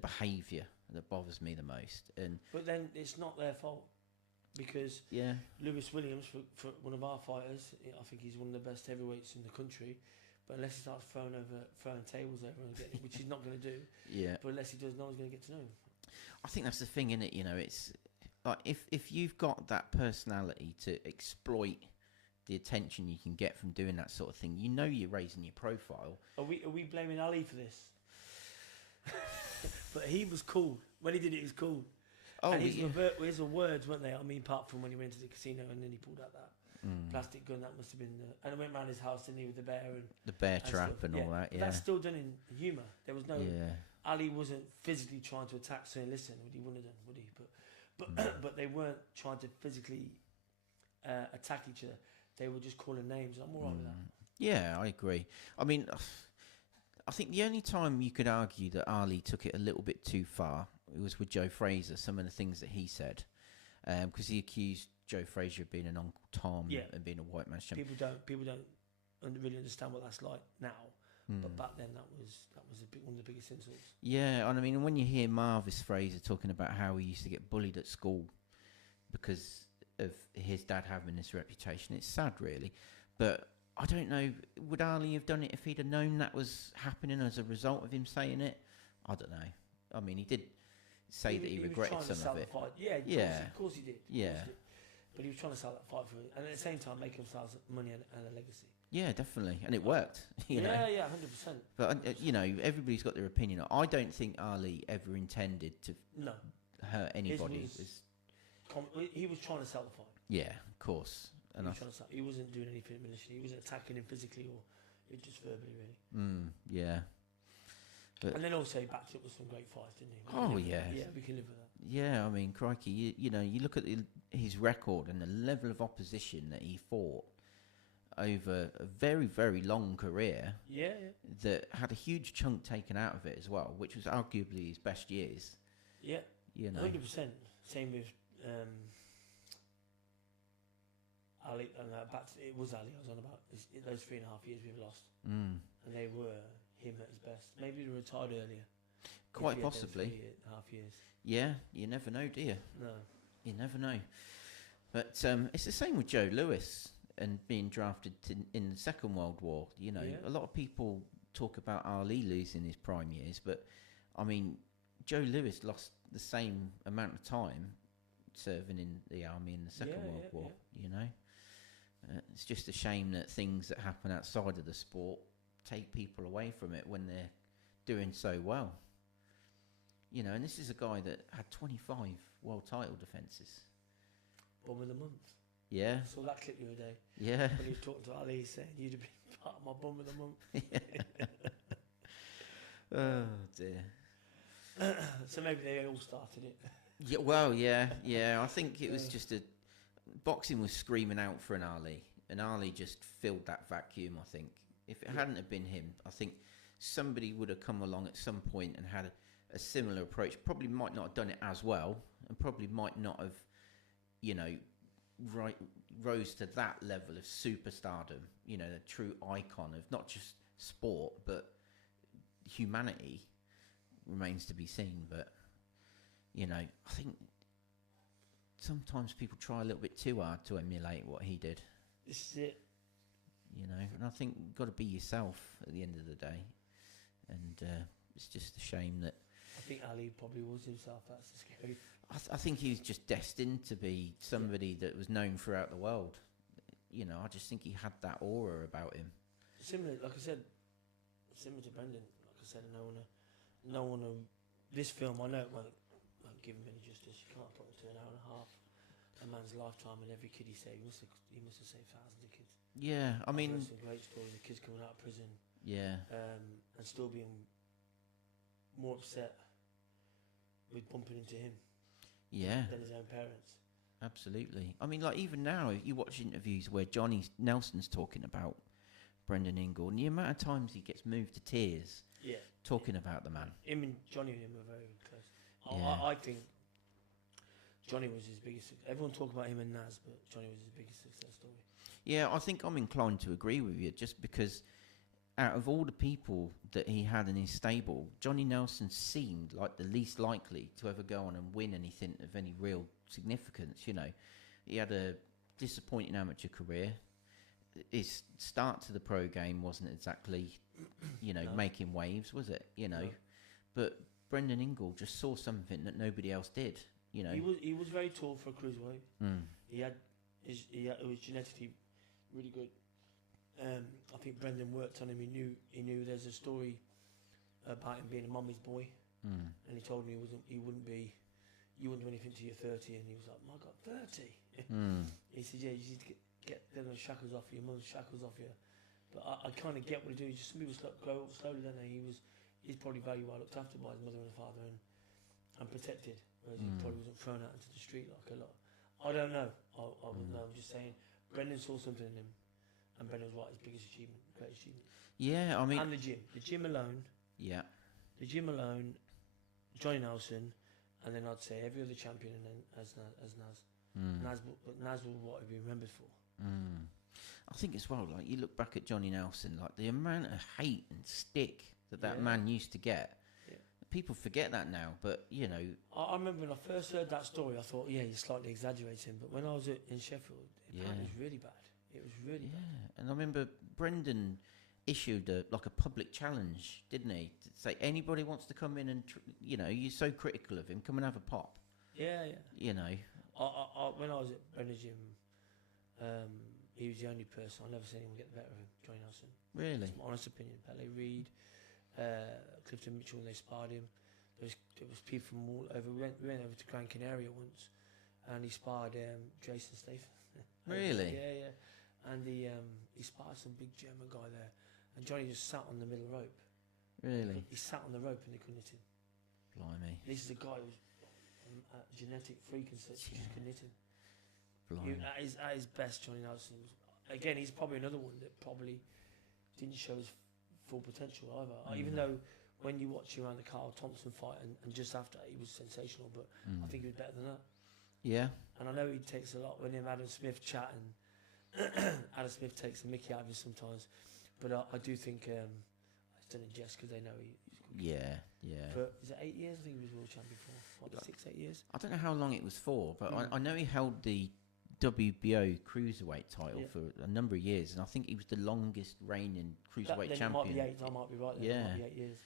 behaviour that bothers me the most. But then it's not their fault because Lewis Williams, for one of our fighters, I think he's one of the best heavyweights in the country. But unless he starts throwing tables over and getting, which he's not going to do. Yeah. But unless he does, no one's going to get to know him. I think that's the thing, innit? You know, it's like if you've got that personality to exploit the attention you can get from doing that sort of thing, you know you're raising your profile. Are we blaming Ali for this? But he was cool. When he did it, he was cool. Oh, and his words, weren't they? I mean, apart from when he went to the casino and then he pulled out that plastic gun, that must have been and I went round his house, didn't he, with the bear and the bear trap and all that. But yeah, that's still done in humour. There was no Ali wasn't physically trying to attack. So listen, he wouldn't have done, would he? But they weren't trying to physically attack each other. They were just calling names. I'm all right with that. Yeah, I agree. I mean, I think the only time you could argue that Ali took it a little bit too far was with Joe Frazier. Some of the things that he said, because he accused Joe Frazier of being an Uncle Tom and being a white man's champion. People don't really understand what that's like now. But back then, that was one of the biggest insults. Yeah, and I mean, when you hear Marvis Fraser talking about how he used to get bullied at school because of his dad having this reputation, it's sad, really. But I don't know, would Ali have done it if he'd have known that was happening as a result of him saying it? I don't know. I mean, he did say that he regretted some of it. Yeah, of course he did. Yeah. But he was trying to sell that fight for it, and at the same time make himself money and a legacy. Yeah, definitely, and it worked. You know? 100%. But you know, everybody's got their opinion. I don't think Ali ever intended to hurt anybody. He was trying to sell the fight. Yeah, of course. And he wasn't doing anything maliciously. He wasn't attacking him physically or just verbally, really. Yeah. But and then also he backed up with some great fights, didn't he? Yeah, we can live with that. Yeah, I mean, crikey, you know, you look at his record and the level of opposition that he fought over a very, very long career. Yeah. That had a huge chunk taken out of it as well, which was arguably his best years. Yeah. You know. 100%. Same with Ali, it was Ali I was on about. Those 3.5 years we've lost. Mm. And they were him at his best. Maybe he retired earlier. Quite possibly. 3.5 years. Yeah, you never know, do you? No. You never know. But it's the same with Joe Louis and being drafted in the Second World War. You know, a lot of people talk about Ali losing his prime years, but I mean, Joe Louis lost the same amount of time serving in the army in the Second World War. You know, it's just a shame that things that happen outside of the sport take people away from it when they're doing so well. You know, and this is a guy that had 25 world title defences. Bum of the month. Yeah. I saw that clip the other day. Yeah. When he was talking to Ali, saying, you'd have been part of my bum of the month. Oh, dear. So maybe they all started it. Yeah, well, yeah. I think it was just boxing was screaming out for an Ali, and Ali just filled that vacuum, I think. If it hadn't have been him, I think somebody would have come along at some point and had a similar approach. Probably might not have done it as well, and probably might not have, you know, rose to that level of superstardom, you know, a true icon of not just sport, but humanity. Remains to be seen, but, you know, I think sometimes people try a little bit too hard to emulate what he did. This is it. You know, and I think you've got to be yourself at the end of the day. And it's just a shame that... I think Ali probably was himself. That's the scary... I think he was just destined to be somebody that was known throughout the world. You know, I just think he had that aura about him. Similar, like I said, similar to Brendan. Like I said, no one. This film, I know it won't give him any justice. You can't put it to an hour and a half. A man's lifetime and every kid he saved. He must have saved thousands of kids. Yeah, I mean, some great stories of kids coming out of prison. Yeah. And still being more upset with bumping into him. Yeah. Than his own parents. Absolutely. I mean, like, even now, if you watch interviews where Johnny Nelson's talking about Brendan Ingle, and the amount of times he gets moved to tears talking about the man. Him and Johnny and him were very close. Yeah. I think Johnny was his biggest... Everyone talk about him and Nas, but Johnny was his biggest success story. Yeah, I think I'm inclined to agree with you, just because out of all the people that he had in his stable, Johnny Nelson seemed like the least likely to ever go on and win anything of any real significance. You know, he had a disappointing amateur career. His start to the pro game wasn't exactly, you know, making waves, was it? You know, but Brendan Ingle just saw something that nobody else did. You know, he was very tall for a cruiserweight. It was genetically really good. I think Brendan worked on him. He knew there's a story about him being a mummy's boy, and he told me you wouldn't do anything till you're 30, and he was like, my God, 30. He said, yeah, you need to get them shackles off you, your mum's shackles off you. But I kind of get what he doing. Just some people grow up slowly, don't they? He's probably very well looked after by his mother and father and protected, whereas he probably wasn't thrown out into the street like a lot. I don't know. I wouldn't know. I'm just saying, Brendan saw something in him. And Brendan was his biggest achievement, greatest achievement. Yeah, I mean... And the gym alone. Yeah. The gym alone, Johnny Nelson, and then I'd say every other champion, and then as Nas. Nas was what he'd be remembered for. I think as well, like, you look back at Johnny Nelson, like, the amount of hate and stick that man used to get. Yeah. People forget that now, but, you know... I remember when I first heard that story, I thought, yeah, you're slightly exaggerating, but when I was in Sheffield, it was really bad. It was really bad. And I remember Brendan issued a public challenge, didn't he? To say, anybody wants to come in and, you know, you're so critical of him, come and have a pop. Yeah. You know. When I was at Brendan's gym, he was the only person, I've never seen anyone get the better of him, Johnny Nelson. Really? That's my honest opinion. Pele Reid, Clifton Mitchell, when they sparred him. There was people from all over. We went over to Gran Canaria once, and he sparred Jason Statham. Really? Yeah. And he sparred some big German guy there, and Johnny just sat on the middle rope. Really? He sat on the rope and they couldn't hit him. Blimey. This is a guy who's a genetic freak and such, just couldn't hit him. Blimey. At his best, Johnny Nelson was, again, he's probably another one that probably didn't show his full potential either. Even though when you watch him around the Carl Thompson fight and just after, he was sensational, but I think he was better than that. Yeah. And I know he takes a lot when him and Adam Smith chat, and Adam Smith takes the mickey out of him sometimes, but I do think it's done in jest because they know he's good. Yeah. For, is it 8 years? I think he was world champion for. What, 6, 8 years? I don't know how long it was for, but I know he held the WBO cruiserweight title for a number of years, and I think he was the longest reigning cruiserweight champion. It might be 8. I might be right. There. Yeah, it might be 8 years.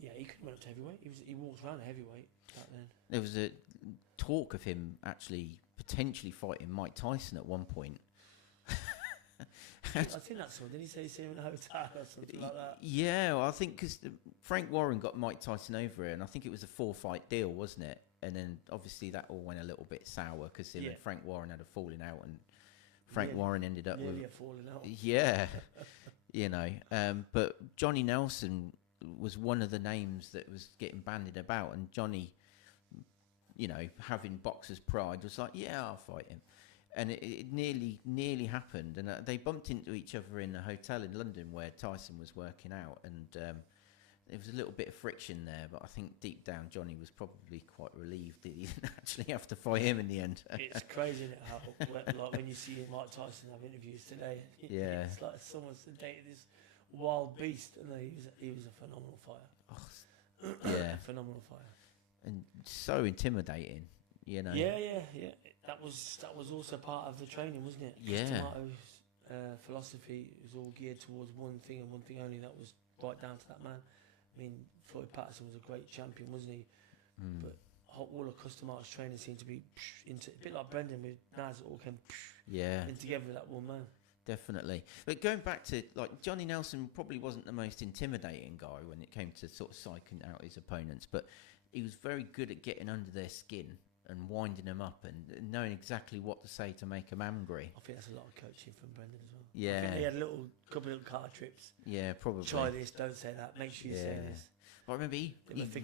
But he could have went up to heavyweight. He walked around at heavyweight back then. There was a talk of him actually potentially fighting Mike Tyson at one point. I think that's all. Didn't he say he's in a hotel or something like that? Yeah, well, I think because Frank Warren got Mike Tyson over here, and I think it was a 4-fight deal, wasn't it? And then obviously that all went a little bit sour because him and Frank Warren had a falling out, and Frank Warren ended up with a falling out. Yeah, you know. But Johnny Nelson was one of the names that was getting bandied about, and Johnny, you know, having boxer's pride, was like, yeah, I'll fight him. And it nearly happened, and they bumped into each other in a hotel in London where Tyson was working out, and there was a little bit of friction there, but I think deep down Johnny was probably quite relieved that he didn't actually have to fight him in the end. It's crazy, isn't it, how like when you see Mike Tyson have interviews today, it's like someone sedated this wild beast, and he was a phenomenal fighter. Yeah, phenomenal fighter, and so intimidating, you know. Yeah. That was also part of the training, wasn't it? Yeah. Tomato's philosophy was all geared towards one thing and one thing only. That was right down to that man. I mean, Floyd Patterson was a great champion, wasn't he? But all of Tomato's training seemed to be into a bit like Brendan with Naz. It all came in together with that one man. Definitely. But going back to, like, Johnny Nelson probably wasn't the most intimidating guy when it came to sort of psyching out his opponents, but he was very good at getting under their skin and winding them up and knowing exactly what to say to make them angry. I think that's a lot of coaching from Brendan as well. Yeah. I think he had a couple of little card trips. Yeah, probably. Try this, don't say that, make sure you say this. I remember he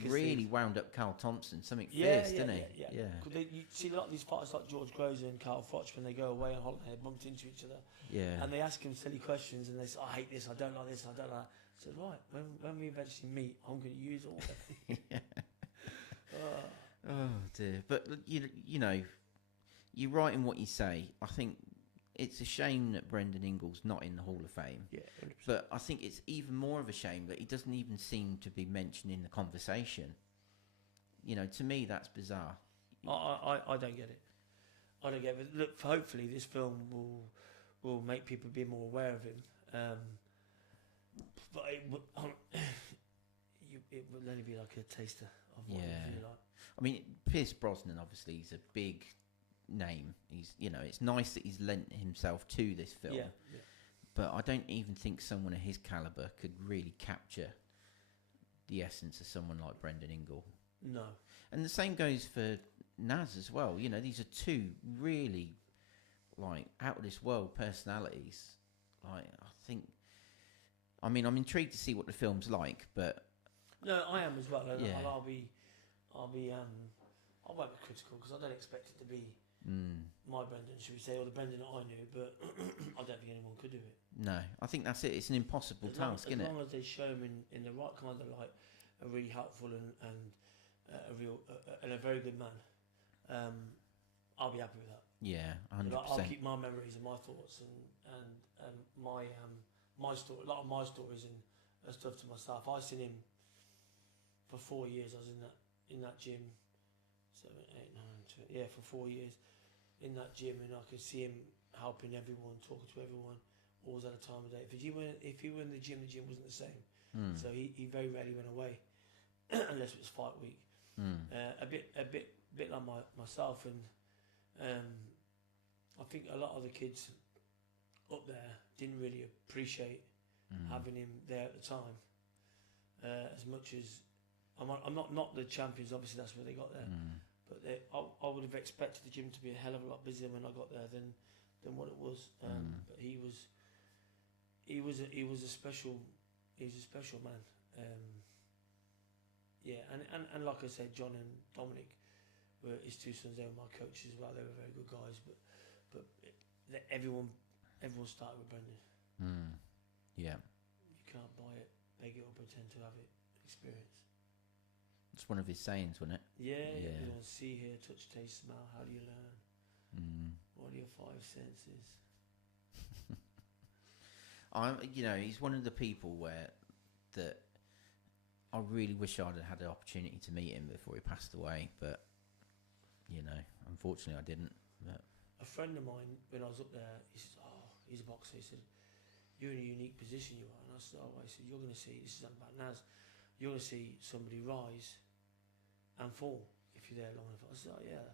really wound up Carl Thompson, something fierce, didn't he? Yeah. You see a lot of these fighters like George Grozer and Carl Froch, when they go away on holiday, they bumped into each other. Yeah. And they ask him silly questions, and they say, I hate this, I don't like this, I don't like that. I said, right, when we eventually meet, I'm going to use all that. Oh dear. But you know, you're right in what you say. I think it's a shame that Brendan Ingle's not in the Hall of Fame. Yeah, 100%. But I think it's even more of a shame that he doesn't even seem to be mentioned in the conversation. You know, to me, that's bizarre. I don't get it. I don't get it. Look, hopefully this film will make people be more aware of him. But it would only be like a taster of what it would be like. I mean, Pierce Brosnan, obviously, he's a big name. He's, you know, it's nice that he's lent himself to this film. Yeah. But I don't even think someone of his caliber could really capture the essence of someone like Brendan Ingle. No. And the same goes for Naz as well. You know, these are two really, like, out of this world personalities. Like, I'm intrigued to see what the film's like, but... No, I am as well. I won't be critical because I don't expect it to be my Brendan, should we say, or the Brendan that I knew, but I don't think anyone could do it. No, I think that's it. It's an impossible task, isn't it? As long as they show him in the right kind of light, a really helpful and a very good man, I'll be happy with that. Yeah, 100%. I'll keep my memories and my thoughts and my story, a lot of my stories and stuff to myself. I seen him for 4 years. I was in that gym, 7, 8, 9, 10, for 4 years in that gym, and I could see him helping everyone, talking to everyone, always at a time of day. If he were in the gym wasn't the same. So he very rarely went away unless it was fight week. A bit like myself, and I think a lot of the kids up there didn't really appreciate having him there at the time as much as I'm not the champions. Obviously, that's where they got there. But I would have expected the gym to be a hell of a lot busier when I got there than what it was. But he was a special man. And like I said, John and Dominic were his two sons. They were my coaches as well. They were very good guys. But everyone started with Brendan. Yeah. You can't buy it, beg it, or pretend to have it. Experience. It's one of his sayings, wasn't it? Yeah. You know, see, hear, touch, taste, smell. How do you learn? What are your 5 senses? He's one of the people that I really wish I'd had the opportunity to meet him before he passed away, but unfortunately I didn't. But a friend of mine, when I was up there, he says, "Oh, he's a boxer." He said, "You're in a unique position, you are." And I said, "Oh," I said, "You're going to see. This is about Naz. You're going to see somebody rise and fall if you're there long enough." I said, "Oh yeah,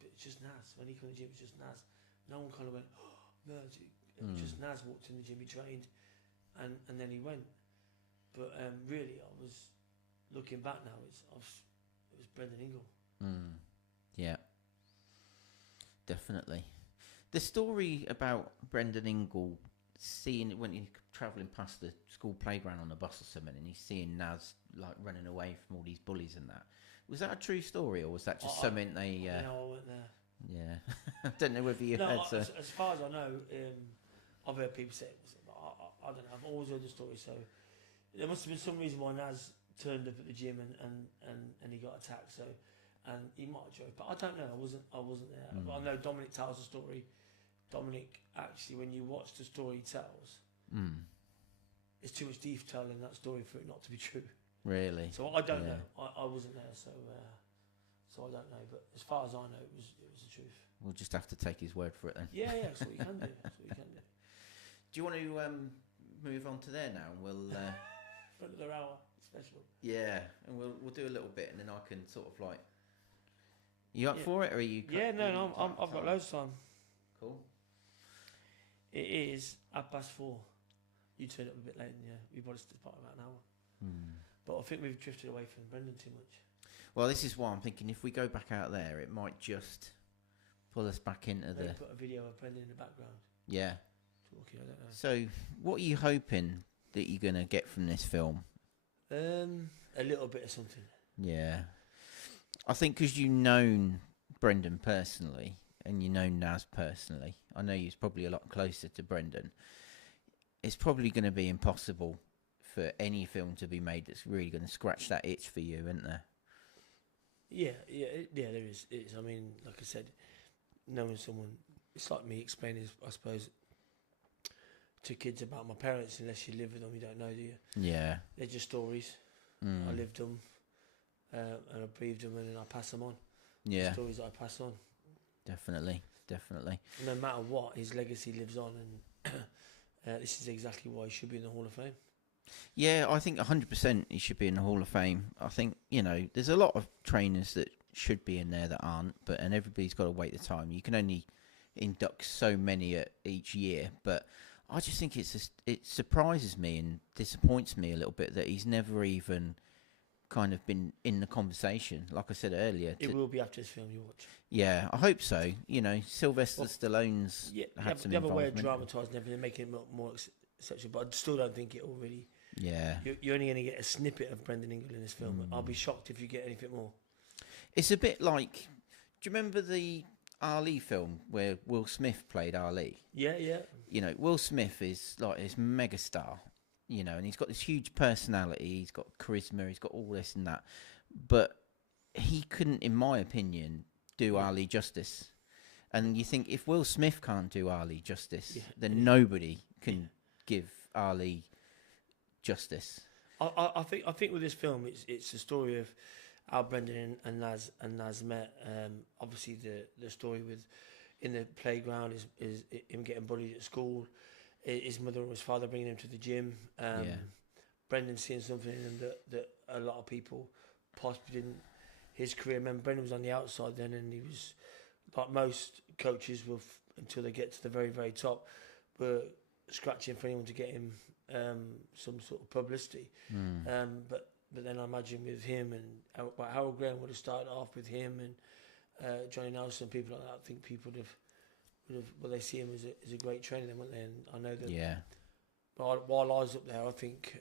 It's just Naz. When he came to the gym, it's just Naz." No one kind of went, "Oh, no." It was just Naz walked in the gym. He trained, and then he went. But really, I was looking back now. It was Brendan Ingle. Yeah, definitely. The story about Brendan Ingle seeing when he's travelling past the school playground on a bus or something, and he's seeing Naz like running away from all these bullies and that. Was that a true story, or was that just something they? No, I went there. Yeah, I don't know whether you heard. As far as I know, I've heard people say it. I don't know. I've always heard the story. So there must have been some reason why Naz turned up at the gym and he got attacked. So, and he might have joked, but I don't know. I wasn't there. But I know Dominic tells the story. Dominic, actually, when you watch the story he tells, there's too much detail in that story for it not to be true. Really? So I don't know. I wasn't there, so I don't know. But as far as I know, it was the truth. We'll just have to take his word for it then. Yeah, that's what you can do. Do you want to move on to there now, and we'll for another hour special? Yeah, and we'll do a little bit, and then I can sort of like. You up for it, or are you? Yeah, no, I've got loads of time. Cool. It is 4:30. You turned up a bit late, yeah. We probably stood about an hour. But I think we've drifted away from Brendan too much. Well, this is why I'm thinking if we go back out there, it might just pull us back into Maybe put a video of Brendan in the background. Yeah. Talking, I don't know. So, what are you hoping that you're going to get from this film? A little bit of something. Yeah. I think because you've known Brendan personally, and you know Naz personally, I know you're probably a lot closer to Brendan. It's probably going to be impossible for any film to be made that's really going to scratch that itch for you, isn't there? Yeah, there is. It is. I mean, like I said, knowing someone, it's like me explaining, I suppose, to kids about my parents. Unless you live with them, you don't know, do you? Yeah. They're just stories. I lived them, and I breathed them, and then I pass them on. Yeah. The stories that I pass on. Definitely. No matter what, his legacy lives on, and this is exactly why he should be in the Hall of Fame. Yeah, I think 100% he should be in the Hall of Fame. I think, there's a lot of trainers that should be in there that aren't, and everybody's got to wait the time. You can only induct so many each year, but I just think it surprises me and disappoints me a little bit that he's never even kind of been in the conversation. Like I said earlier, it will be after this film you watch. Yeah, I hope so. Sylvester Stallone's had some involvement. The other way of dramatising everything, making it more exceptional, but I still don't think it will really. Yeah, you're only going to get a snippet of Brendan Ingle in this film. I'll be shocked if you get anything more. It's a bit like, do you remember the Ali film where Will Smith played Ali? Yeah. Will Smith is like this megastar, and he's got this huge personality, he's got charisma, he's got all this and that, but he couldn't, in my opinion, do Ali justice. And you think if Will Smith can't do Ali justice, then nobody can give Ali justice. I think with this film, it's the story of how Brendan and Naz met. Obviously, the story with in the playground is him getting bullied at school. His mother and his father bringing him to the gym. Brendan seeing something in him that a lot of people possibly didn't. His career, remember, Brendan was on the outside then, and he was like most coaches will until they get to the very, very top, were scratching for anyone to get him some sort of publicity. But then I imagine with him and Harold Graham would have started off with him and Johnny Nelson, people like that. I think people would have well, they see him as a great trainer, then, wouldn't they? And I know that. Yeah. But while I was up there, I think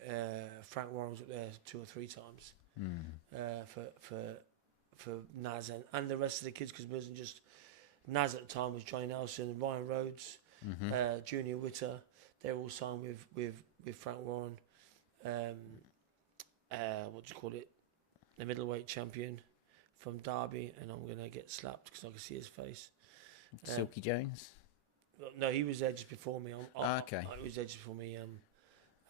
Frank Warren was up there 2 or 3 times for Naz and the rest of the kids, because it wasn't just Naz at the time. Was Johnny Nelson, Ryan Rhodes, Junior Witter. They were all signed with Frank Warren. What do you call it? The middleweight champion, from Derby, and I'm gonna get slapped because I can see his face. Silky Jones? No, he was there just before me. Okay. He was there just before me.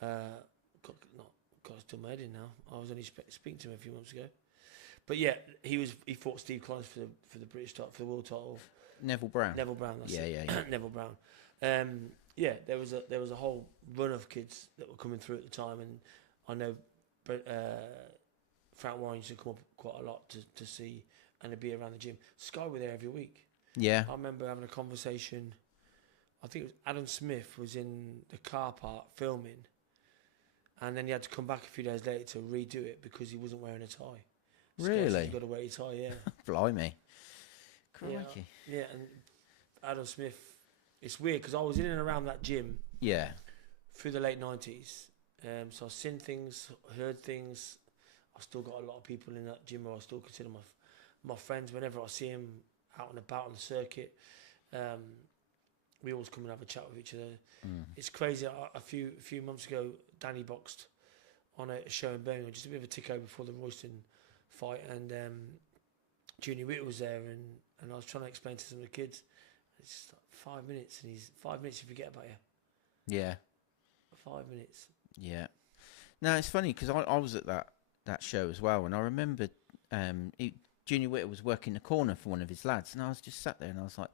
God, still my head in now. I was only speaking to him a few months ago. But yeah, he fought Steve Collins for the British title, for the world title. Neville Brown. Neville Brown. That's it. Yeah. Neville Brown. Yeah, there was a whole run of kids that were coming through at the time, and I know Frank Warren used to come up quite a lot to see and to be around the gym. Sky were there every week. Yeah. I remember having a conversation. I think it was Adam Smith was in the car park filming, and then he had to come back a few days later to redo it because he wasn't wearing a tie. Really? You've got to wear your tie, yeah. Blimey. Crikey. Yeah, and Adam Smith, it's weird because I was in and around that gym through the late 90s. So I've seen things, heard things. I've still got a lot of people in that gym who I still consider my friends. Whenever I see them out and about on the circuit, we always come and have a chat with each other. It's crazy. A few months ago, Danny boxed on a show in Birmingham, just a bit of a tick-over before the Royston fight, and Junior Witter was there, and I was trying to explain to some of the kids. It's just like 5 minutes, and he's 5 minutes you forget about you. Yeah. 5 minutes. Yeah. No, it's funny because I was at that show as well, and I remember Junior Witter was working the corner for one of his lads, and I was just sat there and I was like,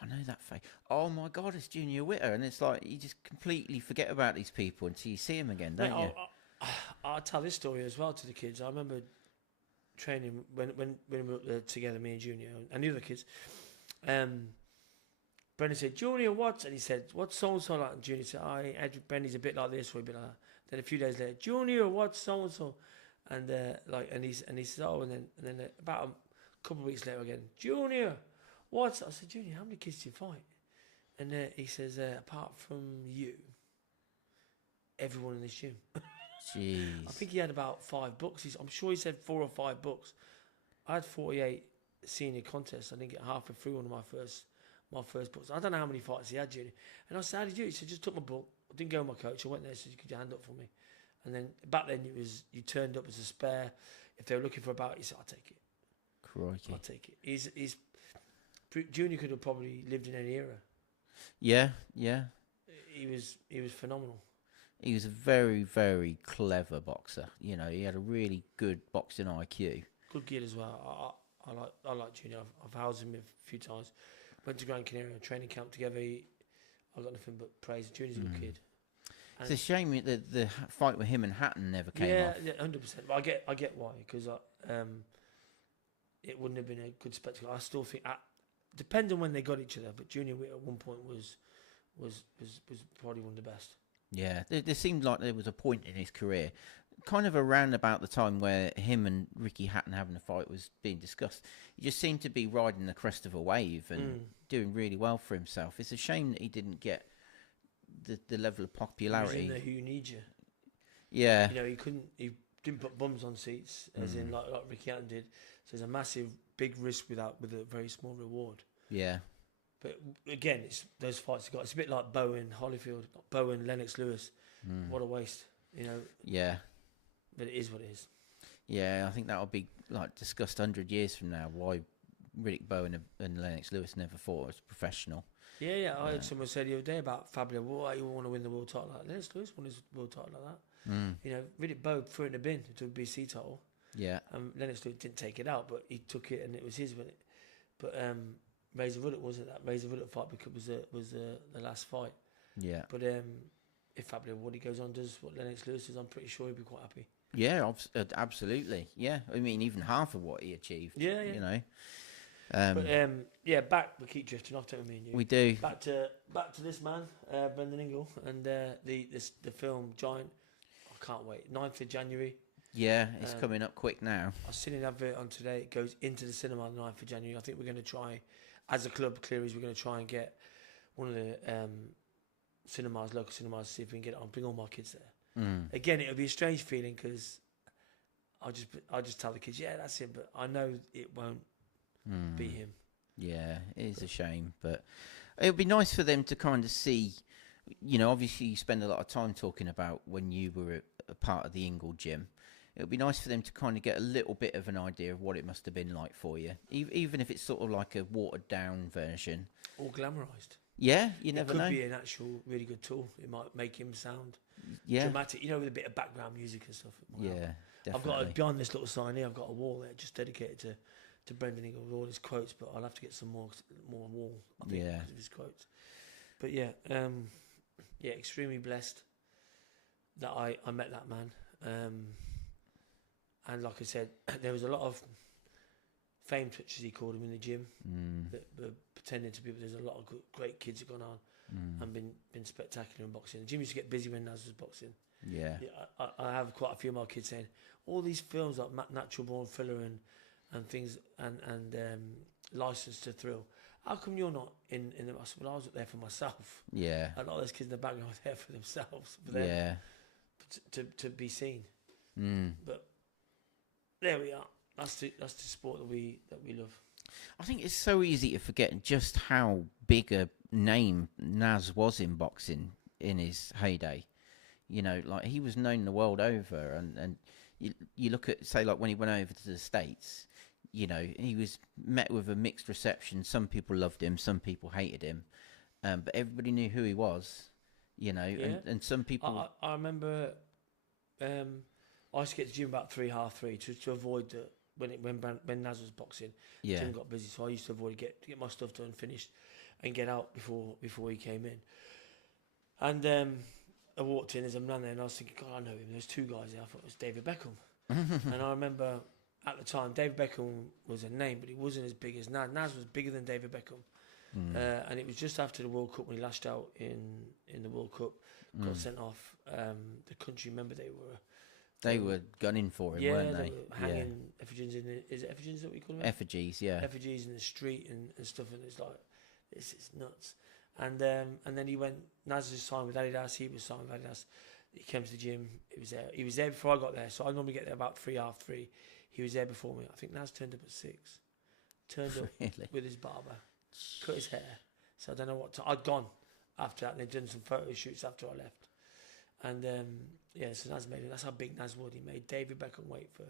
I know that face. Oh my God, it's Junior Witter. And it's like you just completely forget about these people until you see them again, don't you? I'll tell this story as well to the kids. I remember training when we were up there together, me and Junior and the other kids. Brendan said, Junior, what? And he said, what's so-and-so like? And Junior said, Brendan's a bit like this or a bit like that. Then a few days later, Junior, what's so-and-so? And he said, oh, and then about a couple of weeks later again, Junior, what? I said, Junior, how many kids do you fight? And he says, apart from you, everyone in this gym. Jeez. I think he had about 5 books. I'm sure he said 4 or 5 books. I had 48 senior contests. I didn't get halfway through one of my first books. I don't know how many fights he had, Junior. And I said, how did you do it? He said, just took my book. I didn't go with my coach. I went there and said, you could your hand up for me. And then back then you turned up as a spare. If they were looking for a bout, he said, I'll take it. Crikey. I'll take it. Junior could have probably lived in any era. Yeah. He was phenomenal. He was a very, very clever boxer. You know, he had a really good boxing IQ. Good kid as well. I like Junior. I've housed him a few times. Went to Gran Canaria training camp together. I got nothing but praise. Junior's a good kid. It's a shame that the fight with him and Hatton never came off. Yeah, 100%. But I get why, because it wouldn't have been a good spectacle. I still think, depends on when they got each other, but Junior Witter at one point was probably one of the best. Yeah, there seemed like there was a point in his career, kind of around about the time where him and Ricky Hatton having a fight was being discussed. He just seemed to be riding the crest of a wave and doing really well for himself. It's a shame that he didn't get the level of popularity. He was in there who needs you. Yeah. You know, he didn't put bums on seats, as in like Ricky Hatton did. So there's a massive, big risk with a very small reward. Yeah. But again, it's those fights he got. It's a bit like Bowen, Holyfield, Bowen, Lennox Lewis. What a waste, you know. Yeah. But it is what it is. Yeah, I think that'll be like discussed 100 years from now. Why Riddick Bowen and Lennox Lewis never fought as a professional. Yeah. I heard someone say the other day about Fabio. Why you want to win the world title like Lennox Lewis won his world title like that? You know, Riddick Bowen threw it in the bin to a BC title. Yeah. Lennox Lewis didn't take it out, but he took it and it was his. But Razor Ruddock wasn't that. Razor Ruddock fight because was the last fight. Yeah. But if Fabio Woody goes on does what Lennox Lewis does, I'm pretty sure he'll be quite happy. Yeah, absolutely. Yeah, I mean even half of what he achieved. Yeah. You know. Back. We keep drifting off, don't we? Me and you. We do. Back to this man, Brendan Ingle, and the film Giant. I can't wait. 9th of January. Yeah, it's coming up quick now. I've seen an advert on today. It goes into the cinema on the 9th of January. I think we're going to try, as a club, Cleary's, we're going to try and get one of the local cinemas, see if we can get it on. Bring all my kids there. Again, it'll be a strange feeling because I just tell the kids, yeah, that's him, but I know it won't be him. Yeah, it is a shame, but it would be nice for them to kind of see. You know, obviously you spend a lot of time talking about when you were a part of the Ingle gym. it would be nice for them to kind of get a little bit of an idea of what it must have been like for you, even if it's sort of like a watered down version or glamorized. Yeah, you never know. It could be an actual really good tool. It might make him sound dramatic, with a bit of background music and stuff. Yeah, definitely. I've got behind this little sign here. I've got a wall there just dedicated to Brendan Ingle with all his quotes, but I'll have to get some more wall. I think, because of his quotes. But extremely blessed that I met that man. And like I said, there was a lot of fame touches, he called him, in the gym that were pretending to people. There's a lot of great kids that have gone on and been spectacular in boxing. The gym used to get busy when Naz was boxing. Yeah, I have quite a few of my kids saying all these films like Natural Born Thriller and things and License to Thrill. How come you're not in them? I said, well, I was up there for myself. Yeah, a lot of those kids in the background were there for themselves, for them, to be seen. But there we are. That's the sport that we love. I think it's so easy to forget just how big a name Naz was in boxing in his heyday. Like he was known the world over, and you look at, say, like when he went over to the States, he was met with a mixed reception. Some people loved him, some people hated him, but everybody knew who he was, and some people... I remember I used to get to the gym about 3:30 to avoid the... When Naz was boxing, the gym got busy, so I used to avoid get my stuff done, finished, and get out before he came in. And I walked in as a man there, and I was thinking, God, I know him. There's two guys there. I thought it was David Beckham. And I remember at the time, David Beckham was a name, but he wasn't as big as Naz. Naz was bigger than David Beckham. And it was just after the World Cup when he lashed out in the World Cup, got sent off. The country, remember, they were gunning for him, weren't they? Were hanging effigies in the... Is it effigies that we call them? Effigies, yeah. Effigies in the street and stuff, and it's like, this is nuts. And then he went... Naz was signed with Adidas, he was signed with Adidas. He came to the gym, he was there before I got there, so I normally get there about 3:30. He was there before me. I think Naz turned up at 6. Turned up with his barber, cut his hair. So I don't know what time... I'd gone after that, and they'd done some photo shoots after I left. And so Naz made it. That's how big Naz was. He made David Beckham wait for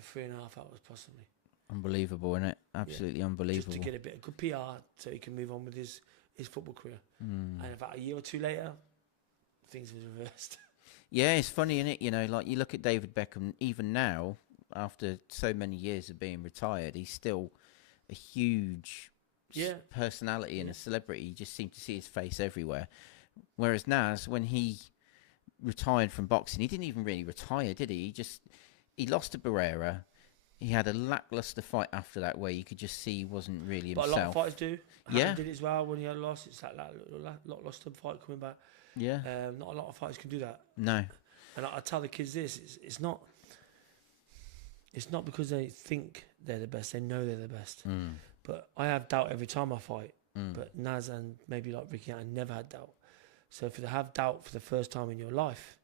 3.5 hours, possibly. Unbelievable, isn't it? Absolutely unbelievable. Just to get a bit of good PR so he can move on with his football career. And about a year or two later, things were reversed. Yeah, it's funny, isn't it? Like you look at David Beckham, even now, after so many years of being retired, he's still a huge personality and a celebrity. You just seem to see his face everywhere. Whereas Naz, when he retired from boxing, he didn't even really retire, did he? He lost to Barrera. He had a lackluster fight after that where you could just see he wasn't really himself. But a lot of fighters do. Hatton did it as well when he had a loss. It's like lackluster fight coming back. Yeah. Not a lot of fighters can do that. No. And I tell the kids this: it's not because they think they're the best; they know they're the best. But I have doubt every time I fight. But Naz and maybe like Ricky, I never had doubt. So if you have doubt for the first time in your life,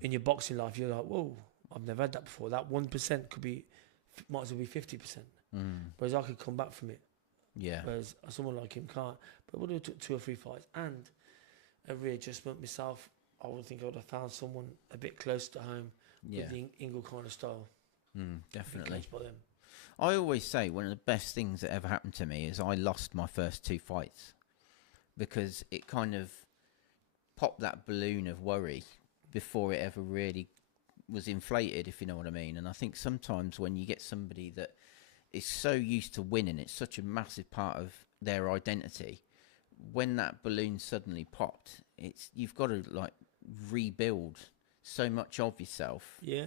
in your boxing life, you're like, whoa, I've never had that before. That 1% might as well be 50%. Whereas I could come back from it. Yeah. Whereas someone like him can't. But would have took 2 or 3 fights and a readjustment myself. I would think I would have found someone a bit close to home with the Ingle kind of style. Definitely. By them. I always say one of the best things that ever happened to me is I lost my first 2 fights because it kind of popped that balloon of worry before it ever really was inflated, if you know what I mean. And I think sometimes when you get somebody that is so used to winning, it's such a massive part of their identity. When that balloon suddenly popped, you've got to like rebuild so much of yourself. Yeah.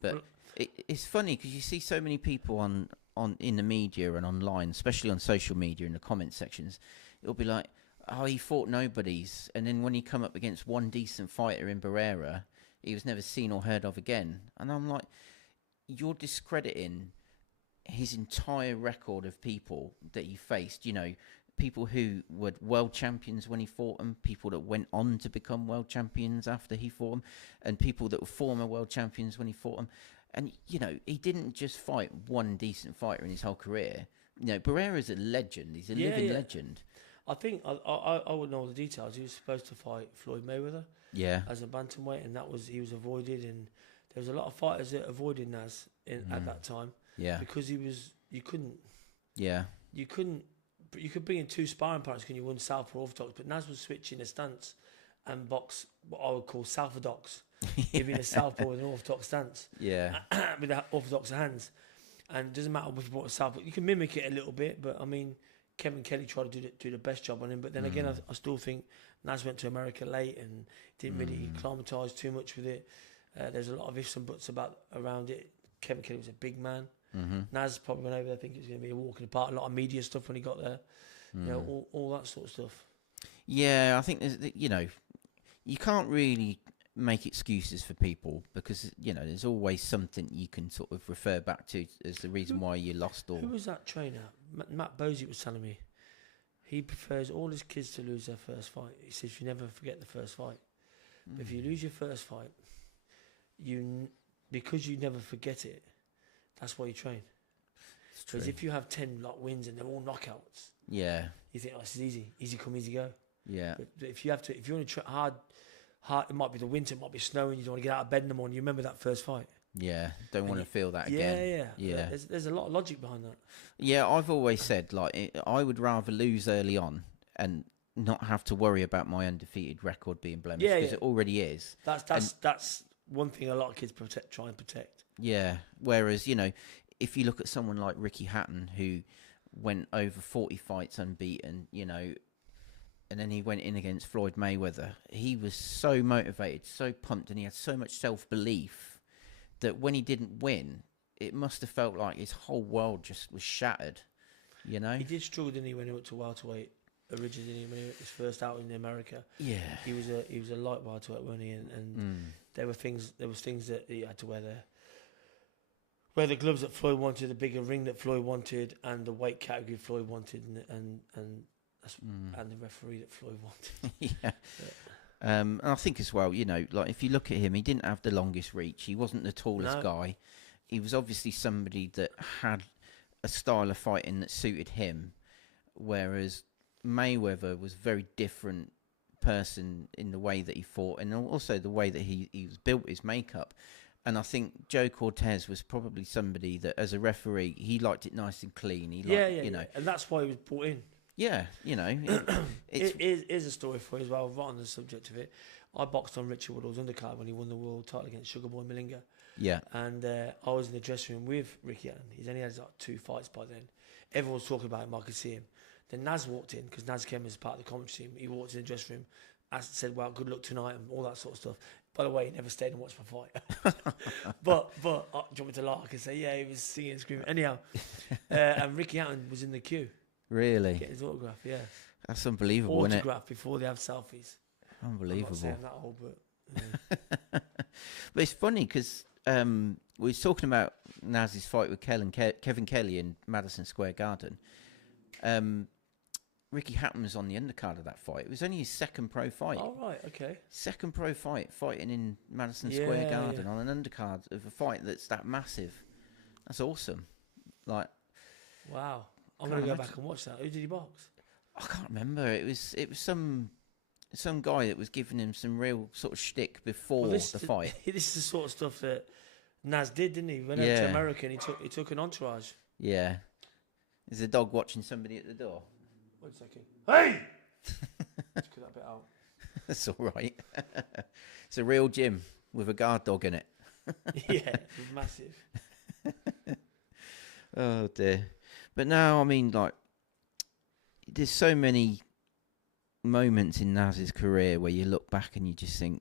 But it's funny because you see so many people on in the media and online, especially on social media in the comment sections. It'll be like, oh, he fought nobodies, and then when he come up against one decent fighter in Barrera, he was never seen or heard of again. And I'm like, you're discrediting his entire record of people that he faced. People who were world champions when he fought them, people that went on to become world champions after he fought them, and people that were former world champions when he fought them. And, he didn't just fight one decent fighter in his whole career. Barrera's a legend. He's a living legend. I think I wouldn't know all the details. He was supposed to fight Floyd Mayweather, as a bantamweight, and he was avoided. And there was a lot of fighters that avoided Nas at that time. Yeah. Because you couldn't. Yeah. You couldn't. You could bring in 2 sparring partners when you won southpaw orthodox, but Nas was switching a stance and box what I would call southorthodox. He'd be a southpaw with an orthodox stance. Yeah. With the orthodox hands. And it doesn't matter if you brought a southpaw. You can mimic it a little bit, but I mean, Kevin Kelly tried to do the best job on him. But then again, I still think Nas went to America late and didn't really acclimatise too much with it. There's a lot of ifs and buts around it. Kevin Kelly was a big man. Nas probably went over there thinking it was going to be a walk in the park. A lot of media stuff when he got there. You know, all that sort of stuff. Yeah, I think there's, you know, you can't really make excuses for people because, you know, there's always something you can sort of refer back to as the reason why you lost. Or who was that trainer? Matt Bosey was telling me he prefers all his kids to lose their first fight. He says you never forget the first fight. But if you lose your first fight, because you never forget it, that's why you train. Because if you have 10 wins and they're all knockouts, yeah, you think, oh, this is easy come, easy go. Yeah. But if you want to try hard, it might be the winter, it might be snowing, you don't want to get out of bed in the morning. You remember that first fight. Yeah, don't want to feel that again. Yeah. There's a lot of logic behind that. Yeah, I've always said I would rather lose early on and not have to worry about my undefeated record being blemished because it already is. That's one thing a lot of kids try and protect. Yeah, whereas if you look at someone like Ricky Hatton who went over 40 fights unbeaten, and then he went in against Floyd Mayweather, he was so motivated, so pumped, and he had so much self-belief that when he didn't win, it must have felt like his whole world just was shattered, He did struggle, didn't he, when he went to welterweight originally, when he was first out in America. Yeah. He was a light welterweight, wasn't he? And there was things that he had to wear the gloves that Floyd wanted, the bigger ring that Floyd wanted, and the weight category Floyd wanted, and the referee that Floyd wanted. Yeah. And I think as well, like if you look at him, he didn't have the longest reach. He wasn't the tallest guy. He was obviously somebody that had a style of fighting that suited him, whereas Mayweather was a very different person in the way that he fought and also the way that he was built, his makeup. And I think Joe Cortez was probably somebody that, as a referee, he liked it nice and clean. He liked, and that's why he was brought in. Yeah, Here's a story for you as well, right on the subject of it. I boxed on Richard Woodall's undercard when he won the world title against Sugarboy Malinga. Yeah. And I was in the dressing room with Ricky Hatton. He's only had 2 fights by then. Everyone was talking about him. I could see him. Then Naz walked in, because Naz came as part of the commentary team. He walked in the dressing room, said, well, good luck tonight, and all that sort of stuff. By the way, he never stayed and watched my fight. but do you want me to lie? I can say, yeah, he was singing and screaming. Anyhow, and Ricky Hatton was in the queue. Really? Get his autograph, yeah. That's unbelievable, isn't it? Autograph before they have selfies. Unbelievable. I'm not saying that old, but... Yeah. But it's funny, because we were talking about Naz's fight with Kevin Kelly in Madison Square Garden. Ricky Hatton was on the undercard of that fight. It was only his second pro fight. Oh, right, okay. Second pro fight, fighting in Madison Square Garden on an undercard of a fight that's that massive. That's awesome. Wow. I'm going to go back and watch that. Who did he box? I can't remember. It was some guy that was giving him some real sort of shtick before the fight. This is the sort of stuff that Naz did, didn't he? He went over to America and he took an entourage. Yeah. Is the dog watching somebody at the door? Wait a second. Hey! Let's cut that bit out. That's all right. It's a real gym with a guard dog in it. Yeah, it was massive. Oh dear. But now, I mean, there's so many moments in Naz's career where you look back and you just think,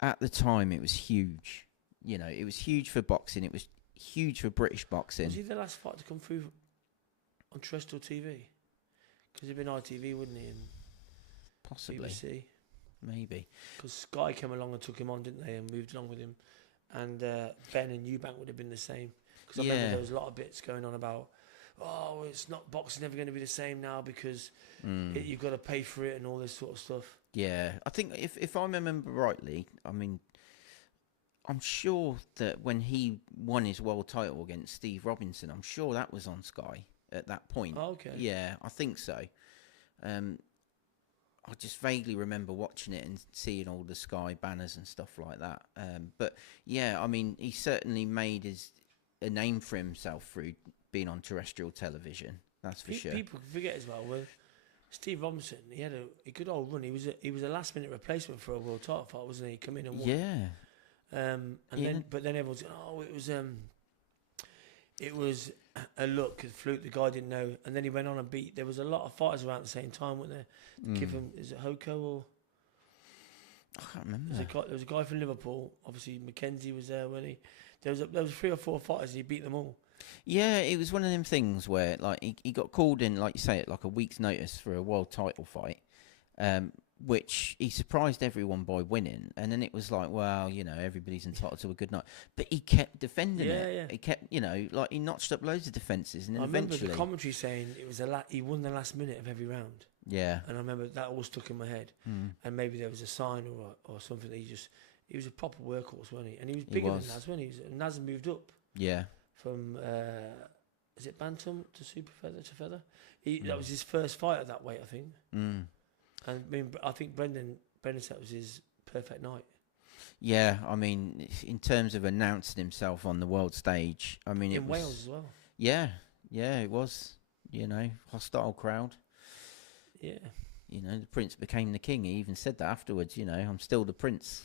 at the time, it was huge. It was huge for boxing. It was huge for British boxing. Was he the last fight to come through on terrestrial TV? Because he'd been ITV, wouldn't he? And possibly. BBC. Maybe. Because Sky came along and took him on, didn't they? And moved along with him. And Ben and Eubank would have been the same. Because I remember there was a lot of bits going on about, it's not boxing never going to be the same now because you've got to pay for it and all this sort of stuff. Yeah, I think if I remember rightly, I mean, I'm sure that when he won his world title against Steve Robinson, I'm sure that was on Sky at that point. Oh, okay. Yeah, I think so. I just vaguely remember watching it and seeing all the Sky banners and stuff like that. But yeah, I mean, he certainly made a name for himself through being on terrestrial television. That's for sure. People forget as well. Well, Steve Robinson, he had a good old run. He was a last minute replacement for a world title fight, wasn't he? Come in and won. Yeah. But then everyone's it was a look, a fluke. The guy didn't know, and then he went on and beat. There was a lot of fighters around at the same time, weren't there? Give him, is it Hoko or? I can't remember. There was a guy from Liverpool. Obviously, Mackenzie was there, wasn't he? There was 3 or 4 fighters, and he beat them all. Yeah, it was one of them things where like he got called in, like you say, at like a week's notice for a world title fight, which he surprised everyone by winning. And then it was like, well, you know, everybody's entitled to a good night. But he kept defending it. Yeah. He kept, you know, like he notched up loads of defences. And then I remember eventually, the commentary saying it was he won the last minute of every round. Yeah. And I remember that all stuck in my head. And maybe there was a sign or something that he was a proper workhorse, wasn't he? And he was bigger than Naz, wasn't he? Naz moved up. Yeah. From is it bantam to super feather to feather? That was his first fight at that weight, I think. And I think Brendan said it was his perfect night. Yeah, I mean, in terms of announcing himself on the world stage, I mean, in Wales as well. Yeah, it was. You know, hostile crowd. Yeah. You know, the prince became the king. He even said that afterwards. You know, I'm still the prince,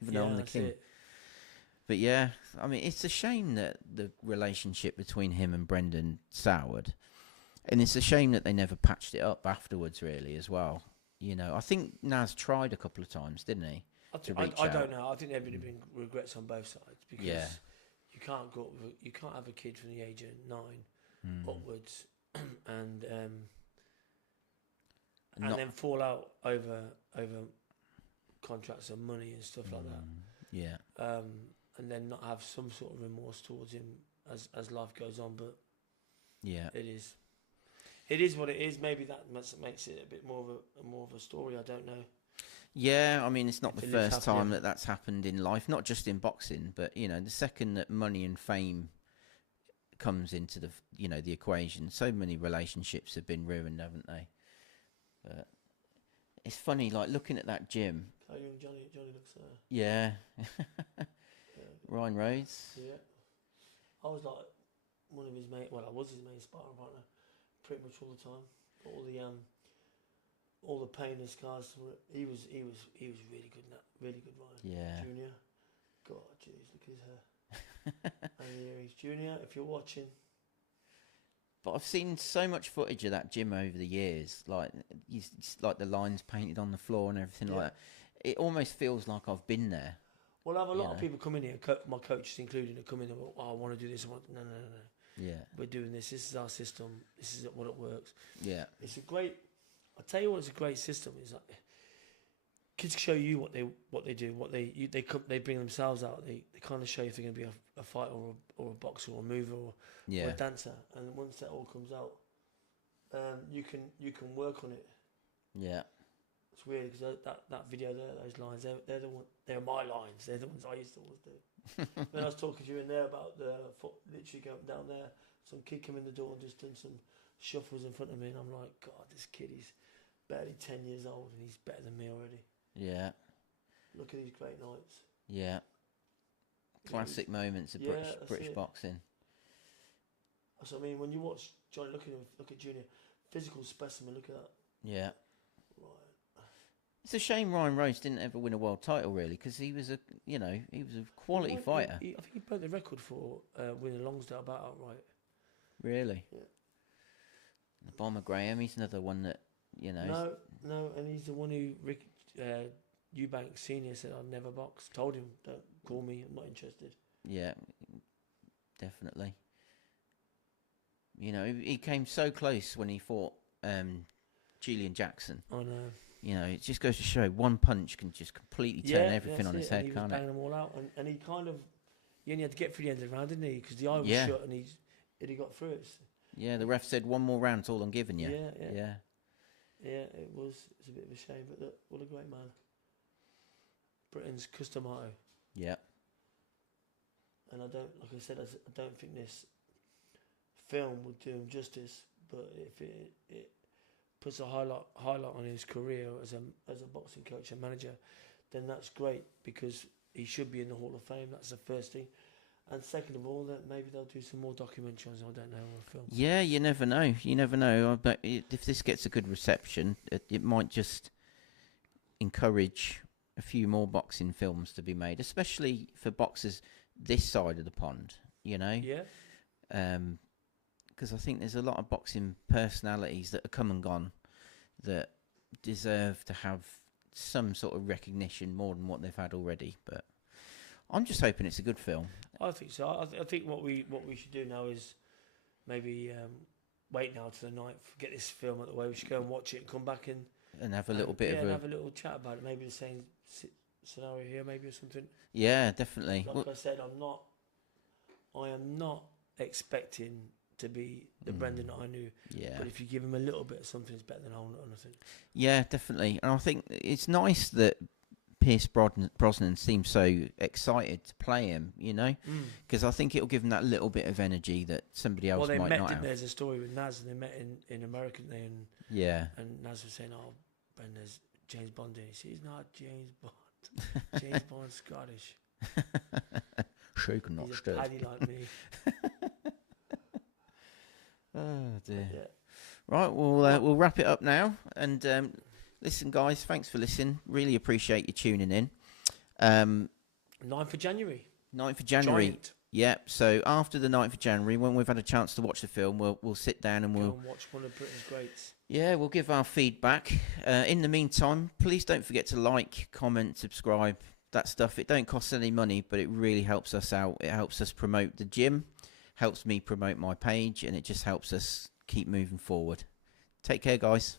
even though I'm the king. But yeah, I mean, it's a shame that the relationship between him and Brendan soured. And it's a shame that they never patched it up afterwards, really, as well. You know, I think Naz tried a couple of times, didn't he? I don't know. I think there would have been regrets on both sides because you can't have a kid from the age of 9 upwards and then fall out over contracts and money and stuff like that. Yeah. And then not have some sort of remorse towards him as life goes on, but it is what it is. Maybe that makes it a bit more of a story. I don't know. Yeah, I mean, it's not the first time that's happened in life, not just in boxing, but you know, the second that money and fame comes into the equation, so many relationships have been ruined, haven't they? But it's funny, like looking at that gym. How young Johnny looks there. Yeah. Ryan Rhodes. Yeah. I was like one of his main. Well, I was his main sparring partner, pretty much all the time. All the pain and scars. He was really good. Really good, Ryan. Yeah. Junior. God, jeez, look at his hair. And here he's Junior. If you're watching. But I've seen so much footage of that gym over the years, like like the lines painted on the floor and everything like that. It almost feels like I've been there. Well, I have a lot of people come in here, my coaches included, that come in and go, I want to do this. No. Yeah. We're doing this. This is our system. This is what it works. Yeah. It's a great, I'll tell you what, it's a great system. It's like, kids show you what they do, they bring themselves out. They kind of show you if they're going to be a fighter or a boxer or a mover or a dancer. And once that all comes out, you can work on it. Yeah. It's weird because that video there, those lines, they're my lines. They're the ones I used to always do. When I was talking to you in there about the foot literally going down there, some kid came in the door and just done some shuffles in front of me, and I'm like, God, this kid, he's barely 10 years old and he's better than me already. Yeah. Look at these great nights. Yeah. Classic moments of British boxing. So I mean, when you watch Johnny, look at Junior, physical specimen. Look at that. Yeah. Right. It's a shame Ryan Rhodes didn't ever win a world title, really, because he was a quality fighter. I think he broke the record for winning a Longsdale bout outright. Really? Yeah. The Bomber Graham, he's another one that, you know. No, and he's the one who Rick Eubank Senior said I'd never box. Told him, don't call me, I'm not interested. Yeah, definitely. You know, he came so close when he fought Julian Jackson. I know. You know, it just goes to show one punch can just completely turn everything on his head, can't it? He was banging them all out, and he kind of, he only had to get through the end of the round, didn't he? Because the eye was shut, and he got through it. Yeah, the ref said one more round's all I'm giving you. Yeah, it's a bit of a shame, but look, what a great man. Britain's Customato. Yeah. And I don't think this film would do him justice, but if it puts a highlight on his career as a boxing coach and manager, then that's great, because he should be in the Hall of Fame. That's the first thing. And second of all, that maybe they'll do some more documentaries, I don't know, or a film. Yeah, you never know. You never know. But if this gets a good reception, it might just encourage a few more boxing films to be made, especially for boxers this side of the pond, you know? Yeah. Because I think there's a lot of boxing personalities that are come and gone that deserve to have some sort of recognition more than what they've had already. But I'm just hoping it's a good film. I think so. I think what we should do now is maybe wait now to the 9th, get this film out of the way. We should go and watch it and come back and have a little bit of have a little chat about it. Maybe the same scenario here, maybe, or something. Yeah, definitely. Like I said, I am not expecting to be the Brendan that I knew. Yeah. But if you give him a little bit of something, it's better than nothing. Yeah, definitely. And I think it's nice that Pierce Brosnan seems so excited to play him, you know, because I think it'll give him that little bit of energy that somebody else might not have. Well, they met, there's a story with Naz, and they met in America, and Naz was saying, "Oh, Brendan's James Bond," and he said, "He's not James Bond. James Bond's Scottish. Shaken, not stirred. He's a paddy like me." Oh dear. Yeah. Right, we'll wrap it up now. And listen, guys, thanks for listening. Really appreciate you tuning in. 9th of January. 9th of January. Giant. Yeah. So after the 9th of January, when we've had a chance to watch the film, we'll sit down and we'll watch one of Britain's greats. Yeah, we'll give our feedback. In the meantime, please don't forget to like, comment, subscribe. That stuff. It don't cost any money, but it really helps us out. It helps us promote the gym, helps me promote my page, and it just helps us keep moving forward. Take care, guys.